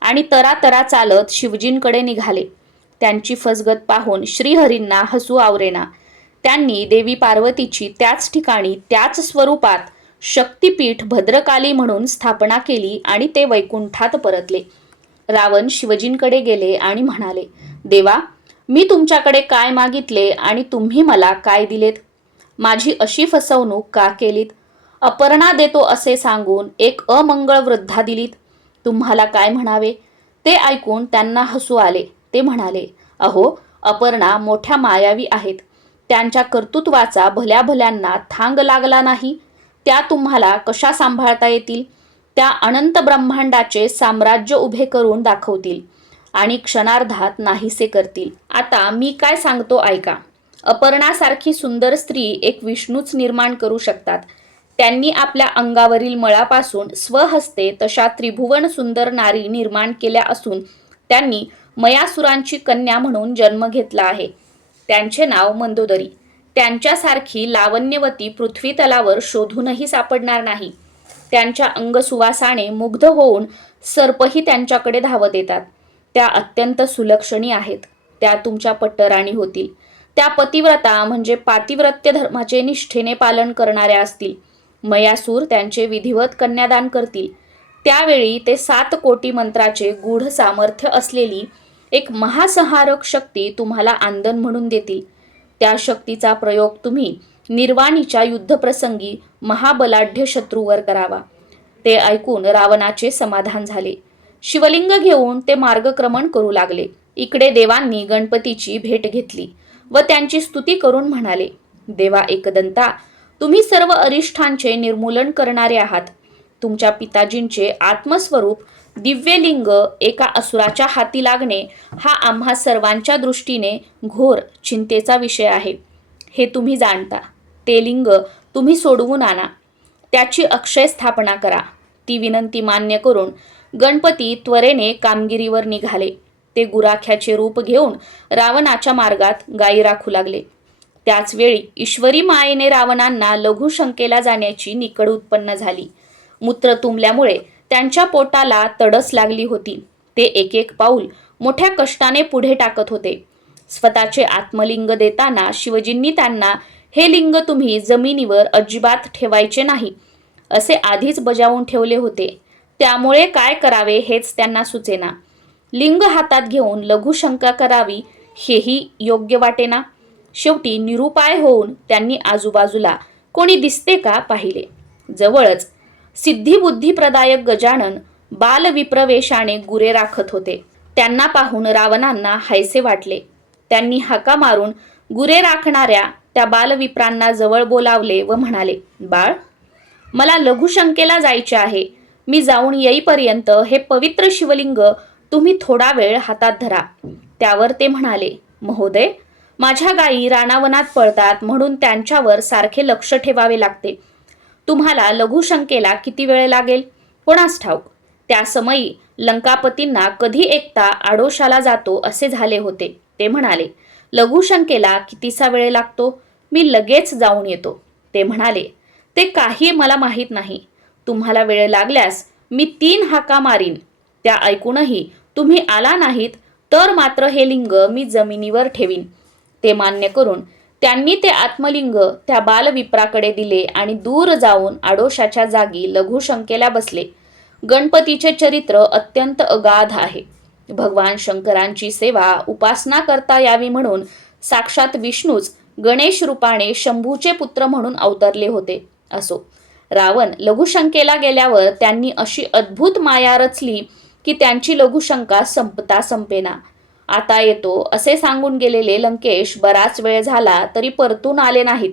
आणि तरातरा चालत शिवजींकडे निघाले. त्यांची फसगत पाहून श्रीहरींना हसू आवरेना. त्यांनी देवी पार्वतीची त्याच ठिकाणी त्याच स्वरूपात शक्तिपीठ भद्रकाली म्हणून स्थापना केली आणि ते वैकुंठात परतले. रावण शिवजींकडे गेले आणि म्हणाले, देवा, मी तुमच्याकडे काय मागितले आणि तुम्ही मला काय दिलेत? माझी अशी फसवणूक का केलीत? अपर्णा देतो असे सांगून एक अमंगळ वृद्धा दिलीत. तुम्हाला काय म्हणावे? ते ऐकून त्यांना हसू आले. ते म्हणाले, अहो, अपर्णा मोठ्या मायावी आहेत. त्यांच्या कर्तृत्वाचा भल्या भल्यांना थांग लागला नाही. त्या तुम्हाला कशा सांभाळता येतील? त्या अनंत ब्रह्मांडाचे साम्राज्य उभे करून दाखवतील आणि क्षणार्धात नाहीसे करतील. आता मी काय सांगतो ऐका. अपर्णासारखी सुंदर स्त्री एक विष्णूच निर्माण करू शकतात. त्यांनी आपल्या अंगावरील मळापासून स्वहस्ते तशा त्रिभुवन सुंदर नारी निर्माण केल्या असून त्यांनी मयासुरांची कन्या म्हणून जन्म घेतला आहे. त्यांचे नाव मंदोदरी. त्यांच्यासारखी लावण्यवती पृथ्वी तलावर शोधूनही सापडणार नाही. त्यांच्या अंगसुवासाने मुग्ध होऊन सर्पही त्यांच्याकडे धावत येतात. त्या अत्यंत सुलक्षणी आहेत. त्या तुमच्या पट्टराणी होतील. त्या पतिव्रता म्हणजे पातिव्रत्य धर्माचे निष्ठेने पालन करणाऱ्या असतील. मयासूर त्यांचे विधिवत कन्यादान करतील. त्यावेळी ते 7 कोटी मंत्राचे गूढ सामर्थ्य असलेली एक महासंहारक शक्ती तुम्हाला आंदन म्हणून देतील. त्या शक्तीचा प्रयोग तुम्ही निर्वाणीच्या युद्धप्रसंगी महाबलाढ्य शत्रूवर करावा. ते ऐकून रावणाचे समाधान झाले. शिवलिंग घेऊन ते मार्गक्रमण करू लागले. इकडे देवांनी गणपतीची भेट घेतली व त्यांची स्तुती करून म्हणाले, देवा एकदंता, तुम्ही सर्व अरिष्ठांचे निर्मूलन करणारे आहात. तुमच्या पिताजींचे आत्मस्वरूप दिव्यलिंग एका असुराच्या हाती लागणे हा आम्हा सर्वांच्या दृष्टीने घोर चिंतेचा विषय आहे. हे तुम्ही जाणता. ते लिंग तुम्ही सोडवून आणा. त्याची अक्षय स्थापना करा. ती विनंती मान्य करून गणपती त्वरेने कामगिरीवर निघाले. ते गुराख्याचे रूप घेऊन रावणाच्या मार्गात गायी राखू लागले. त्याच वेळी ईश्वरी मायेने रावणांना लघुशंकेला जाण्याची निकड उत्पन्न झाली. मूत्र तुंबल्यामुळे त्यांच्या पोटाला तडस लागली होती. ते एक एक पाऊल मोठ्या कष्टाने पुढे टाकत होते. स्वतःचे आत्मलिंग देताना शिवजींनी त्यांना हे लिंग तुम्ही जमिनीवर अजिबात ठेवायचे नाही असे आधीच बजावून ठेवले होते. त्यामुळे काय करावे हेच त्यांना सुचेना. लिंग हातात घेऊन लघुशंका करावी हेही योग्य वाटेना. शेवटी निरुपाय होऊन त्यांनी आजूबाजूला कोणी दिसते का पाहिले. जवळच सिद्धिबुद्धिप्रदायक गजानन बालविप्रवेशाने गुरे राखत होते. त्यांना पाहून रावणांना हायसे वाटले. त्यांनी हाका मारून गुरे राखणाऱ्या त्या बालविप्रांना जवळ बोलावले व म्हणाले, बाळ, मला लघुशंकेला जायचे आहे. मी जाऊन येईपर्यंत हे पवित्र शिवलिंग तुम्ही थोडा वेळ हातात धरा. त्यावर ते म्हणाले, महोदय, माझ्या गायी रानावनात पळतात म्हणून त्यांच्यावर सारखे लक्ष ठेवावे लागते. तुम्हाला लघुशंकेला किती वेळ लागेल कोणास ठाऊक. त्या समयी लंकापतींना कधी एकता आडोशाला जातो असे झाले होते. ते म्हणाले, लघुशंकेला कितीसा वेळ लागतो? मी लगेच जाऊन येतो. ते म्हणाले, ते काही मला माहीत नाही. तुम्हाला वेळ लागल्यास मी 3 हाका मारीन. त्या ऐकूनही तुम्ही आला नाहीत तर मात्र हे लिंग मी जमिनीवर ठेवीन. ते मान्य करून त्यांनी ते आत्मलिंग त्या बालविप्राकडे दिले आणि दूर जाऊन आडोशाच्या जागी लघुशंकेला बसले. गणपतीचे चरित्र अत्यंत अगाध आहे. भगवान शंकरांची सेवा उपासना करता यावी म्हणून साक्षात विष्णूच गणेश रूपाने शंभूचे पुत्र म्हणून अवतरले होते. असो, रावण लघुशंकेला गेल्यावर त्यांनी अशी अद्भुत माया रचली की त्यांची लघुशंका संपता संपेना. आता येतो असे सांगून गेलेले लंकेश बराच वेळ झाला तरी परतून आले नाहीत.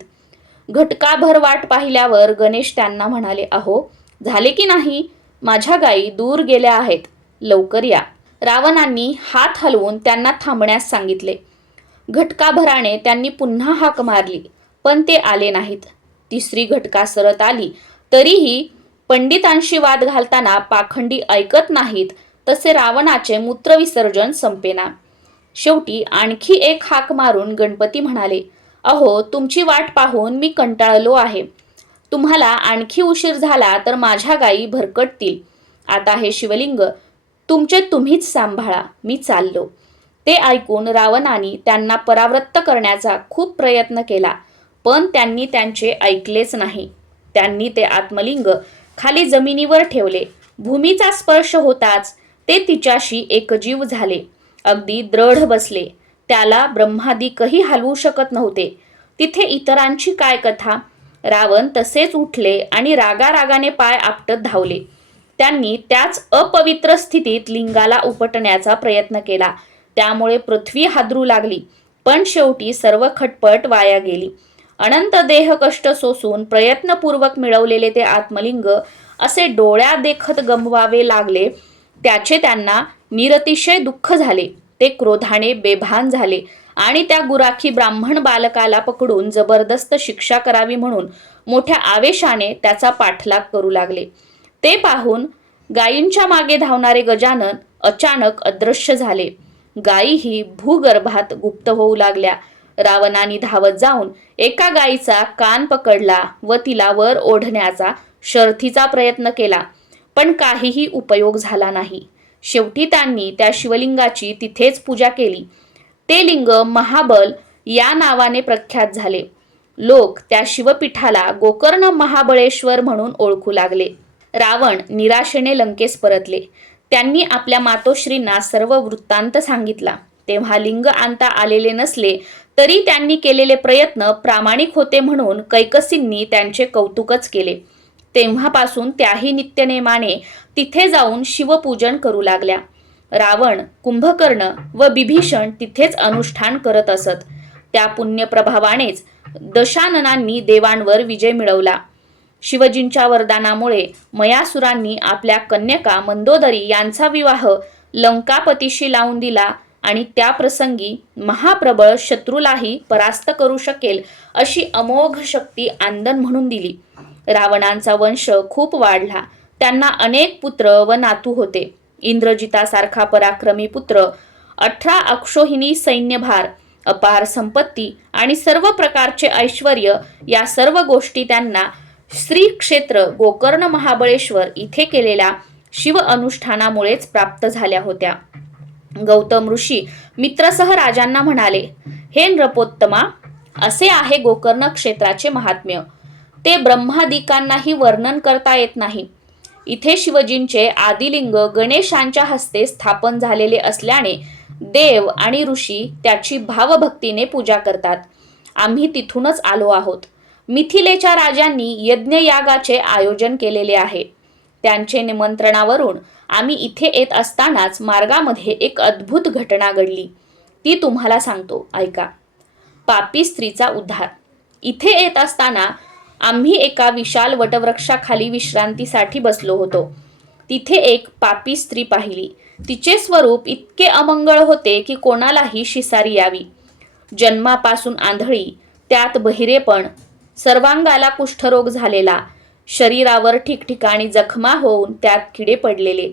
घटकाभर वाट पाहिल्यावर गणेश त्यांना म्हणाले, अहो, झाले की नाही? माझ्या गायी दूर गेल्या आहेत, लवकर या. रावणांनी हात हलवून त्यांना थांबण्यास सांगितले. घटकाभराने त्यांनी पुन्हा हाक मारली पण ते आले नाहीत. 3री घटका सरत आली तरीही पंडितांशी वाद घालताना पाखंडी ऐकत नाहीत तसे रावणाचे मूत्रविसर्जन संपेना. शेवटी आणखी एक हाक मारून गणपती म्हणाले, अहो, तुमची वाट पाहून मी कंटाळलो आहे. तुम्हाला आणखी उशीर झाला तर माझ्या गायी भरकटतील. आता हे शिवलिंग तुमचे तुम्हीच सांभाळा, मी चाललो. ते ऐकून रावणाने त्यांना परावृत्त करण्याचा खूप प्रयत्न केला पण त्यांनी त्यांचे ऐकलेच नाही. त्यांनी ते आत्मलिंग खाली जमिनीवर ठेवले. भूमीचा स्पर्श होताच ते तिच्याशी एकजीव झाले. अगदी दृढ बसले. त्याला ब्रह्मादिकही हलवू शकत नव्हते. तिथे इतरांची काय कथा. रावण तसेच उठले आणि रागारागाने पाय आपटत धावले. त्यांनी त्याच अपवित्र स्थितीत लिंगाला उपटण्याचा प्रयत्न केला. त्यामुळे पृथ्वी हादरू लागली पण शेवटी सर्व खटपट वाया गेली. अनंत देह कष्ट सोसून प्रयत्नपूर्वक मिळवलेले ते आत्मलिंग असे डोळ्या देखत गमवावे लागले त्याचे त्यांना निरतिशय दुःख झाले. ते क्रोधाने बेभान झाले आणि त्या गुराखी ब्राह्मण बालकाला पकडून जबरदस्त शिक्षा करावी म्हणून मोठ्या आवेशाने त्याचा पाठलाग करू लागले. ते पाहून गायींच्या मागे धावणारे गजानन अचानक अदृश्य झाले. गायीही भूगर्भात गुप्त होऊ लागल्या. रावणाने धावत जाऊन एका गायीचा कान पकडला व तिला वर ओढण्याचा शर्थीचा प्रयत्न केला, पण काहीही उपयोग झाला नाही. शेवटी त्यांनी त्या शिवलिंगाची तिथेच पूजा केली. ते लिंग महाबल या नावाने प्रख्यात झाले. लोक त्या शिवपीठाला गोकर्ण महाबळेश्वर म्हणून ओळखू लागले. रावण निराशेने लंकेस परतले. त्यांनी आपल्या मातोश्रींना सर्व वृत्तांत सांगितला. तेव्हा लिंग आणता आलेले नसले तरी त्यांनी केलेले प्रयत्न प्रामाणिक होते म्हणून कैकसींनी त्यांचे कौतुकच केले. तेव्हापासून त्याही नित्यनेमाने तिथे जाऊन शिवपूजन करू लागल्या. रावण, कुंभकर्ण व बिभीषण तिथेच अनुष्ठान करत असत. त्या पुण्यप्रभावानेच दशाननांनी देवांवर विजय मिळवला. शिवजींच्या वरदानामुळे मयासुरांनी आपल्या कन्यका मंदोदरी यांचा विवाह लंकापतीशी लावून दिला आणि त्या प्रसंगी महाप्रबळ शत्रूलाही परास्त करू शकेल अशी अमोघ शक्ती आंदन म्हणून दिली. रावणांचा वंश खूप वाढला. त्यांना अनेक पुत्र व नातू होते. इंद्रजितासारखा पराक्रमी पुत्र, 18 अक्षोहिणी सैन्यभार, अपार संपत्ती आणि सर्व प्रकारचे ऐश्वर्य या सर्व गोष्टी त्यांना श्री क्षेत्र गोकर्ण महाबळेश्वर इथे केलेल्या शिव अनुष्ठानामुळेच प्राप्त झाल्या होत्या. गौतम ऋषी मित्रसह राजांना म्हणाले, हे नृपोत्तमा, असे आहे गोकर्ण क्षेत्राचे महात्म्य. ते ब्रह्मादिकांनाही वर्णन करता येत नाही. इथे शिवजींचे आदिलिंग गणेशांच्या हस्ते स्थापन झालेले असल्याने देव आणि ऋषी त्याची भावभक्तीने पूजा करतात. आम्ही तिथूनच आलो आहोत. मिथिलेच्या राजांनी यज्ञयागाचे आयोजन केलेले आहे. त्यांचे निमंत्रणावरून आम्ही इथे येत असतानाच मार्गामध्ये एक अद्भुत घटना घडली. ती तुम्हाला सांगतो, ऐका. पापी स्त्रीचा उद्धार. इथे येत असताना आम्ही एका विशाल वटवृक्षाखाली विश्रांतीसाठी बसलो होतो. तिथे एक पापी स्त्री पाहिली. तिचे स्वरूप इतके अमंगळ होते की कोणालाही शिसारी यावी. जन्मापासून आंधळी, त्यात बहिरेपण, सर्वांगाला कुष्ठरोग झालेला, शरीरावर ठिकठिकाणी जखमा होऊन त्यात किडे पडलेले,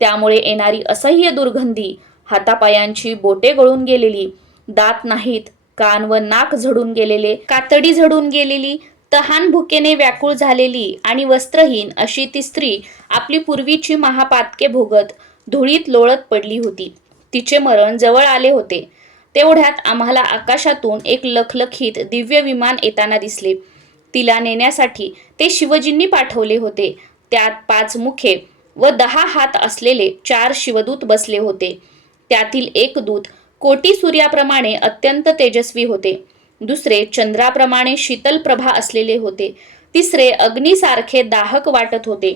त्यामुळे येणारी असह्य दुर्गंधी, हातापायांची बोटे गळून गेलेली, दात नाहीत, कान व नाक झडून गेलेले, कातडी झडून गेलेली, तहान भुकेने व्याकुळ झालेली आणि वस्त्रहीन अशी ती स्त्री आपली पूर्वीची महापातके भोगत धुळीत लोळत पडली होती. तिचे मरण जवळ आले होते. तेवढ्यात आम्हाला आकाशातून एक लखलखीत दिव्य विमान येताना दिसले. तिला नेण्यासाठी ते शिवजींनी पाठवले होते. त्यात 5 मुखे व 10 हात असलेले 4 शिवदूत बसले होते. त्यातील एक दूत कोटी सूर्याप्रमाणे अत्यंत तेजस्वी होते. दुसरे चंद्राप्रमाणे शीतल प्रभा असलेले होते. तिसरे अग्नीसारखे दाहक वाटत होते.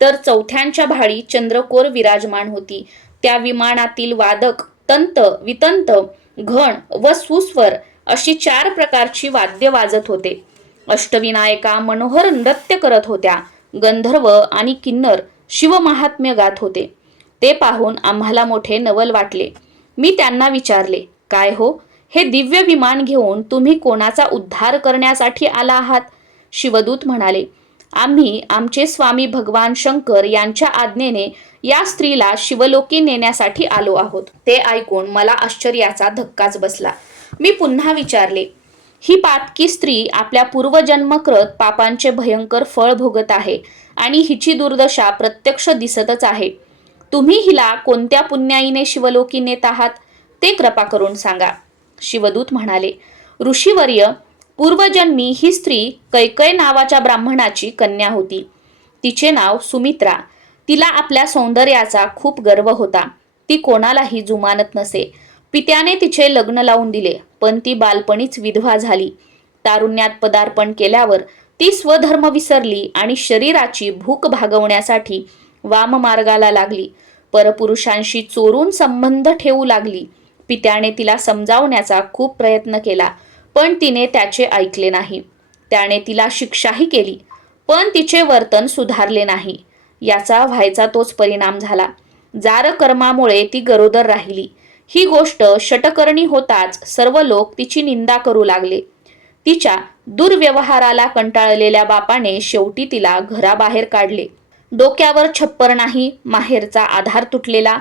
तर चौथ्यांच्या भाळी चंद्रकोर विराजमान होती. त्या विमानातील वादक, तंत, वितंत, घण व सुस्वर अशी 4 प्रकारची वाद्य वाजत होते. अष्टविनायका मनोहर नृत्य करत होत्या. गंधर्व आणि किन्नर शिवमहात्म्य गात होते. ते पाहून आम्हाला मोठे नवल वाटले. मी त्यांना विचारले, काय हो, हे दिव्य विमान घेऊन तुम्ही कोणाचा उद्धार करण्यासाठी आला आहात? शिवदूत म्हणाले, आम्ही आमचे स्वामी भगवान शंकर यांच्या आज्ञेने या स्त्रीला शिवलोकी नेण्यासाठी आलो आहोत. ते ऐकून मला आश्चर्याचा धक्काच बसला. मी पुन्हा विचारले, ही पातकी स्त्री आपल्या पूर्वजन्मकृत पापांचे भयंकर फळ भोगत आहे आणि हिची दुर्दशा प्रत्यक्ष दिसतच आहे. तुम्ही हिला कोणत्या पुण्याईने शिवलोकी नेत आहात ते कृपा करून सांगा. शिवदूत म्हणाले, ऋषीवर्य, पूर्वजन्मी ही स्त्री कैकय नावाच्या ब्राह्मणाची कन्या होती. तिचे नाव सुमित्रा. तिला आपल्या सौंदर्याचा खूप गर्व होता. ती कोणालाही जुमानत नसे. पित्याने तिचे लग्न लावून दिले, पण ती बालपणीच विधवा झाली. तारुण्यात पदार्पण केल्यावर ती स्वधर्म विसरली आणि शरीराची भूक भागवण्यासाठी वाममार्गाला लागली. परपुरुषांशी चोरून संबंध ठेवू लागली. पित्याने तिला समजावण्याचा खूप प्रयत्न केला, पण तिने त्याचे ऐकले नाही. त्याने तिला शिक्षाही केली. पण तिचे वर्तन सुधारले नाही. याचा व्हायचा तोच परिणाम झाला. जार कर्मामुळे ती गरोदर राहिली. ही गोष्ट षटकर्णी होताच सर्व लोक तिची निंदा करू लागले. तिच्या दुर्व्यवहाराला कंटाळलेल्या बापाने शेवटी तिला घराबाहेर काढले. डोक्यावर छप्पर नाही, माहेरचा आधार तुटलेला,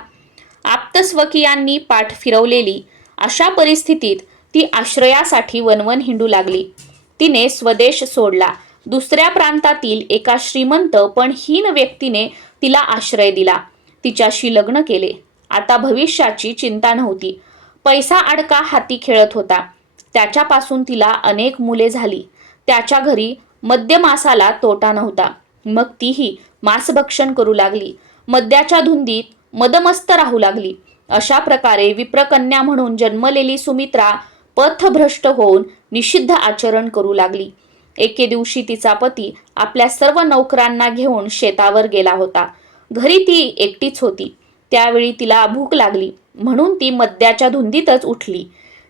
आप्तस्वकीयांनी पाठ फिरवलेली अशा परिस्थितीत ती आश्रयासाठी वणवण हिंडू लागली. तिने स्वदेश सोडला. दुसऱ्या प्रांतातील एका श्रीमंत पण हीन व्यक्तीने तिला आश्रय दिला. तिच्याशी लग्न केले. आता भविष्याची चिंता नव्हती. पैसा अडका हाती खेळत होता. त्याच्यापासून तिला अनेक मुले झाली. त्याच्या घरी मद्यमासाला तोटा नव्हता. मग तीही मांसभक्षण करू लागली. मद्याच्या धुंदीत मदमस्त राहू लागली. अशा प्रकारे विप्रकन्या म्हणून जन्मलेली सुमित्रा पथभ्रष्ट होऊन निषिद्ध आचरण करू लागली. एके दिवशी तिचा पती आपल्या सर्व नौकरांना घेऊन शेतावर गेला होता. घरी ती एकटीच होती. त्यावेळी तिला भूक लागली म्हणून ती मद्याच्या धुंदीतच उठली.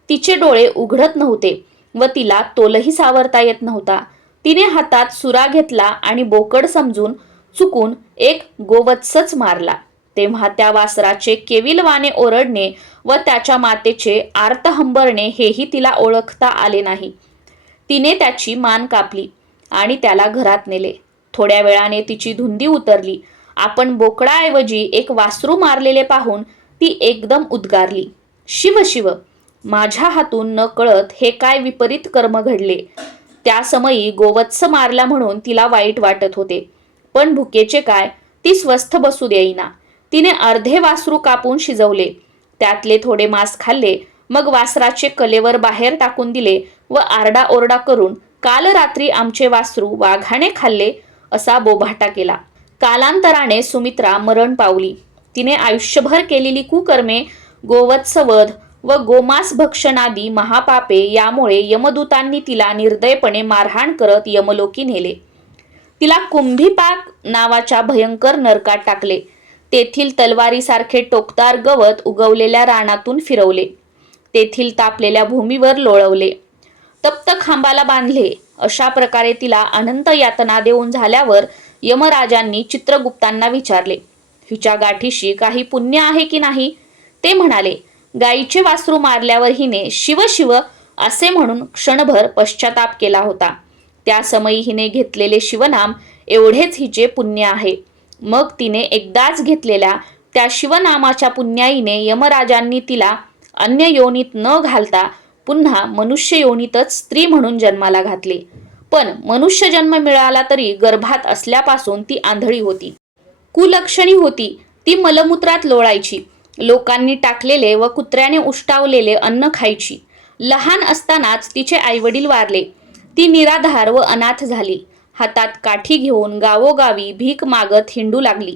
तिचे डोळे उघडत नव्हते व तिला तोलही सावरता येत नव्हता. तिने हातात सुरा घेतला आणि बोकड समजून चुकून एक गोवत्सच मारला. तेव्हा त्या वासराचे केविलवाने ओरडणे व त्याच्या मातेचे आर्त हंबरणे हेही तिला ओळखता आले नाही. तिने त्याची मान कापली आणि त्याला घरात नेले. थोड्या वेळाने तिची धुंदी उतरली. आपण बोकडाऐवजी एक वासरू मारलेले पाहून ती एकदम उद्गारली, शिव शिव, माझ्या हातून न कळत हे काय विपरीत कर्म घडले. त्या समयी गोवत्स मारला म्हणून तिला वाईट वाटत होते. पण भुकेचे काय, ती स्वस्थ बसू देईना. तिने अर्धे वासरू कापून शिजवले. त्यातले थोडे मांस खाल्ले. मग वासराचे कलेवर बाहेर टाकून दिले व आरडाओरडा करून काल रात्री आमचे वासरू वाघाने खाल्ले असा बोभाटा केला. कालांतराने सुमित्रा मरण पावली. तिने आयुष्यभर केलेली कुकर्मे, गोवत्सवध व गोमांस भक्षणादी महापापे यामुळे यमदूतांनी तिला निर्दयपणे मारहाण करत यमलोकी नेले. तिला कुंभीपाक नावाच्या भयंकर नरकात टाकले. तेथील तलवारीसारखे टोकदार गवत उगवलेल्या रानातून फिरवले. तेथील तापलेल्या भूमीवर लोळवले. तप्त खांबाला बांधले. अशा प्रकारे तिला अनंत यातना देऊन झाल्यावर यमराजांनी चित्रगुप्तांना विचारले, हिच्या गाठीशी काही पुण्य आहे की नाही. ते म्हणाले, गायीचे वासरू मारल्यावर हिने शिव शिव असे म्हणून क्षणभर पश्चाताप केला होता. त्या समयी हिने घेतलेले शिवनाम एवढेच हिचे पुण्य आहे. मग तिने एकदाच घेतलेल्या त्या शिवनामाच्या पुण्याईने यमराजांनी तिला अन्य योनीत न घालता पुन्हा मनुष्य योनीतच स्त्री म्हणून जन्माला घातले. पण मनुष्य जन्म मिळाला तरी गर्भात असल्यापासून ती आंधळी होती. कुलक्षणी होती. ती मलमूत्रात लोळायची. लोकांनी टाकलेले व कुत्र्याने उष्टावलेले अन्न खायची. लहान असतानाच तिचे आईवडील वारले. ती निराधार व अनाथ झाली. हातात काठी घेऊन गावोगावी भीक मागत हिंडू लागली.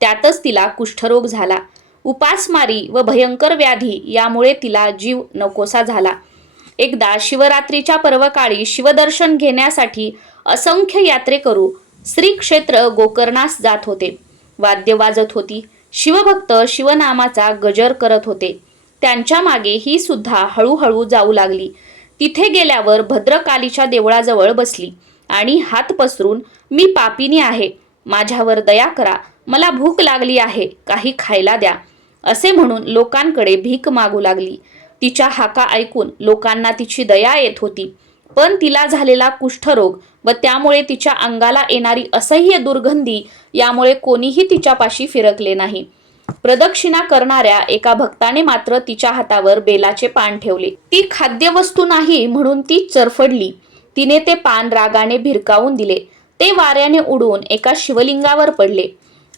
त्यातच तिला कुष्ठरोग झाला. उपासमारी व भयंकर व्याधी यामुळे तिला जीव नकोसा झाला. एकदा शिवरात्रीच्या पर्वकाळी शिवदर्शन घेण्यासाठी असंख्य यात्रेकरू श्री क्षेत्र गोकर्णास जात होते. वाद्य वाजत होती. शिवभक्त शिवनामाचा गजर करत होते. त्यांच्या मागे ही सुद्धा हळूहळू जाऊ लागली. तिथे गेल्यावर भद्रकालीच्या देवळाजवळ बसली आणि हात पसरून, मी पापिनी आहे, माझ्यावर दया करा, मला भूक लागली आहे, काही खायला द्या, असे म्हणून लोकांकडे भीक मागू लागली. तिच्या हाका ऐकून लोकांना तिची दया येत होती. पण तिला झालेला कुष्ठरोग व त्यामुळे तिच्या अंगाला येणारी असह्य दुर्गंधी यामुळे कोणीही तिच्यापाशी फिरकले नाही. प्रदक्षिणा करणाऱ्या एका भक्ताने मात्र तिच्या हातावर बेलाचे पान ठेवले. ती खाद्यवस्तू नाही म्हणून ती चरफडली. तिने ते पान रागाने भिरकावून दिले. ते वाऱ्याने उडून एका शिवलिंगावर पडले.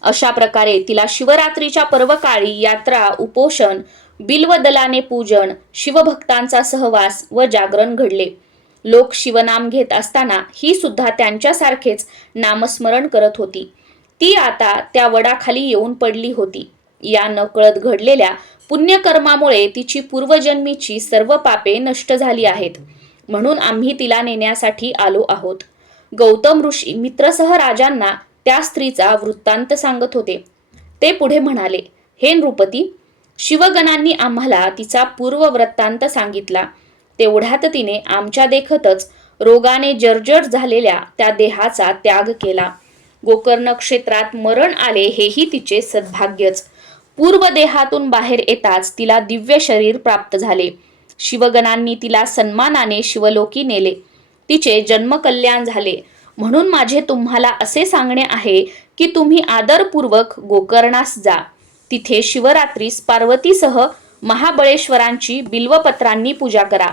अशा प्रकारे तिला शिवरात्रीच्या पर्वकाळी यात्रा, उपोषण, बिल्वदलाने पूजन, शिवभक्तांचा सहवास व जागरण घडले. लोक शिवनाम घेत असताना ही सुद्धा त्यांच्यासारखेच नामस्मरण करत होती. ती आता त्या वडाखाली येऊन पडली होती. या नकळत घडलेल्या पुण्यकर्मामुळे तिची पूर्वजन्मीची सर्व पापे नष्ट झाली आहेत. म्हणून आम्ही तिला नेण्यासाठी आलो आहोत. गौतम ऋषी मित्रसह राजांना त्या स्त्रीचा वृत्तांत सांगत होते. ते पुढे म्हणाले, हे नृपती, शिवगणांनी आम्हाला तिचा पूर्व वृत्तांत सांगितला. तेवढ्यात तिने आमच्या देखतच रोगाने जर्जर झालेल्या त्या देहाचा त्याग केला. गोकर्ण क्षेत्रात मरण आले हेही तिचे सद्भाग्यच. पूर्व देहातून बाहेर येताच तिला दिव्य शरीर प्राप्त झाले. शिवगणांनी तिला सन्मानाने शिवलोकी नेले. तिचे जन्मकल्याण झाले. म्हणून माझे तुम्हाला असे सांगणे आहे की तुम्ही आदरपूर्वक गोकर्णास जा. तिथे शिवरात्रीस पार्वतीसह महाबळेश्वरांची बिल्वपत्रांनी पूजा करा.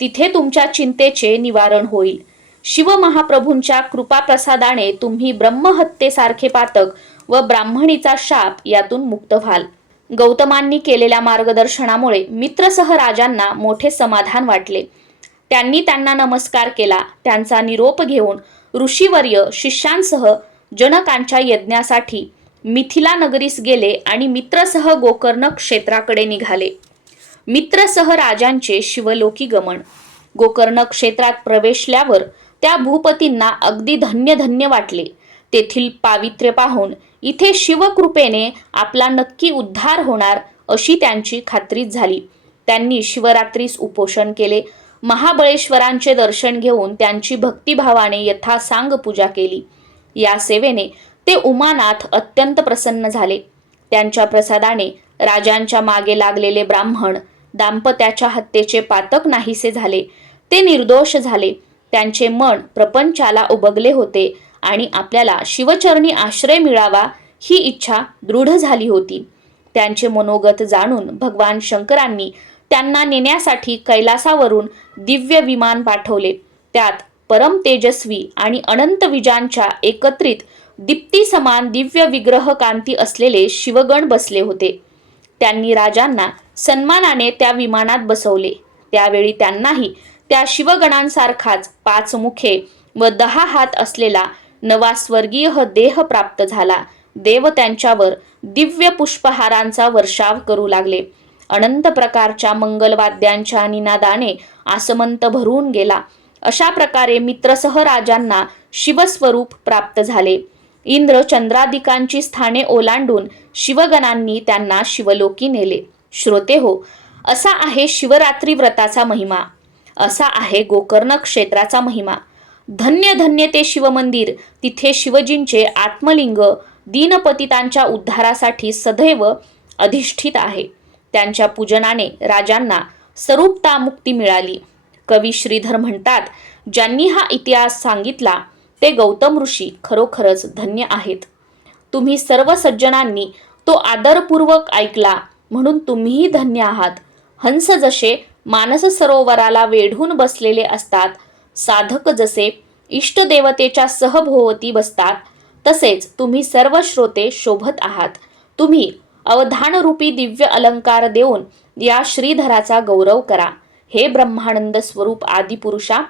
तिथे तुमच्या चिंतेचे निवारण होईल. शिव महाप्रभूंच्या कृपाप्रसादाने तुम्ही ब्रह्महत्येसारखे पातक व ब्राह्मणीचा शाप यातून मुक्त व्हाल. गौतमांनी केलेल्या मार्गदर्शनामुळे मित्रसह राजांना मोठे समाधान वाटले. त्यांनी त्यांना नमस्कार केला. त्यांचा निरोप घेऊन ऋषीवर्य शिष्यांसह जनकांच्या यज्ञासाठी मिथिला नगरीस गेले आणि मित्रसह गोकर्ण क्षेत्राकडे निघाले. मित्रसह राजांचे शिवलोकी गमन. गोकर्ण क्षेत्रात प्रवेशल्यावर त्या भूपतींना अगदी धन्य धन्य वाटले. तेथील पावित्र्य पाहून इथे शिवकृपेने आपला नक्की उद्धार होणार अशी त्यांची खात्रीच झाली. त्यांनी शिवरात्रीस उपोषण केले. महाबळेश्वरांचे दर्शन घेऊन त्यांची भक्तिभावाने यथासांग पूजा केली. या सेवेने ते उमानाथ अत्यंत प्रसन्न झाले. त्यांच्या प्रसादाने राजांच्या मागे लागलेले ब्राह्मण दाम्पत्याच्या हत्येचे पातक नाहीसे झाले. ते निर्दोष झाले. त्यांचे मन प्रपंचाला उबगले होते आणि आपल्याला शिवचरणी आश्रय मिळावा ही इच्छा दृढ झाली होती. त्यांचे मनोगत जाणून भगवान शंकरांनी त्यांना नेण्यासाठी कैलासावरून दिव्य विमान पाठवले. त्यात परम तेजस्वी आणि अनंत विजांच्या एकत्रित दीप्ती समान दिव्य विग्रह कांती असलेले शिवगण बसले होते. त्यांनी राजांना सन्मानाने त्या विमानात बसवले. त्यावेळी त्यांनाही त्या शिवगणांसारखाच 5 मुखे व 10 हात असलेला नवा स्वर्गीय देह प्राप्त झाला. देव त्यांच्यावर दिव्य पुष्पहारांचा वर्षाव करू लागले. अनंत प्रकारच्या मंगलवाद्यांच्या निनादाने आसमंत भरून गेला. अशा प्रकारे मित्रसह राजांना शिवस्वरूप प्राप्त झाले. इंद्र चंद्रादिकांची स्थाने ओलांडून शिवगणांनी त्यांना शिवलोकी नेले. श्रोते हो, असा आहे शिवरात्री व्रताचा महिमा. असा आहे गोकर्ण क्षेत्राचा महिमा. धन्य धन्य ते शिवमंदिर. तिथे शिवजींचे आत्मलिंग दीनपतितांच्या उद्धारासाठी सदैव अधिष्ठित आहे. त्यांच्या पूजनाने राजांना स्वरूपता मुक्ती मिळाली. कवी श्रीधर म्हणतात, ज्यांनी हा इतिहास सांगितला ते गौतम ऋषी खरोखरच धन्य आहेत. तुम्ही सर्व सज्जनांनी तो आदरपूर्वक ऐकला म्हणून तुम्हीही धन्य आहात. हंस जसे मानस सरोवराला वेढून बसलेले असतात, साधक जसे इष्टदेवतेच्या सहभोवती बसतात, तसेच तुम्ही सर्व श्रोते शोभत आहात. तुम्ही अवधानरूपी दिव्य अलंकार देऊन या श्रीधराचा गौरव करा. हे ब्रह्मानंद स्वरूप आदिपुरुषा,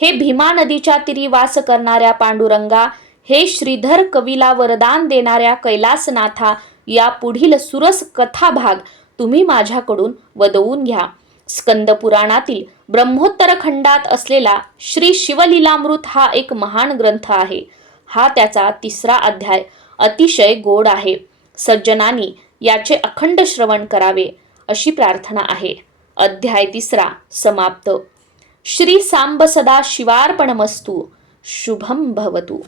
हे भीमा नदीच्या तीरी वास करणाऱ्या पांडुरंगा, हे श्रीधर कवीला वरदान देणाऱ्या कैलासनाथा, या पुढील सुरस कथा भाग तुम्ही माझ्याकडून वदवून घ्या. स्कंद पुराणातील ब्रह्मोत्तर खंडात असलेला श्री शिवलीलामृत हा एक महान ग्रंथ आहे. हा त्याचा 3रा अध्याय अतिशय गोड आहे. सज्जनांनी याचे अखंड श्रवण करावे अशी प्रार्थना आहे. अध्याय 3 समाप्त. श्री सांब सदा शिवार्पणमस्तु. शुभम भवतु.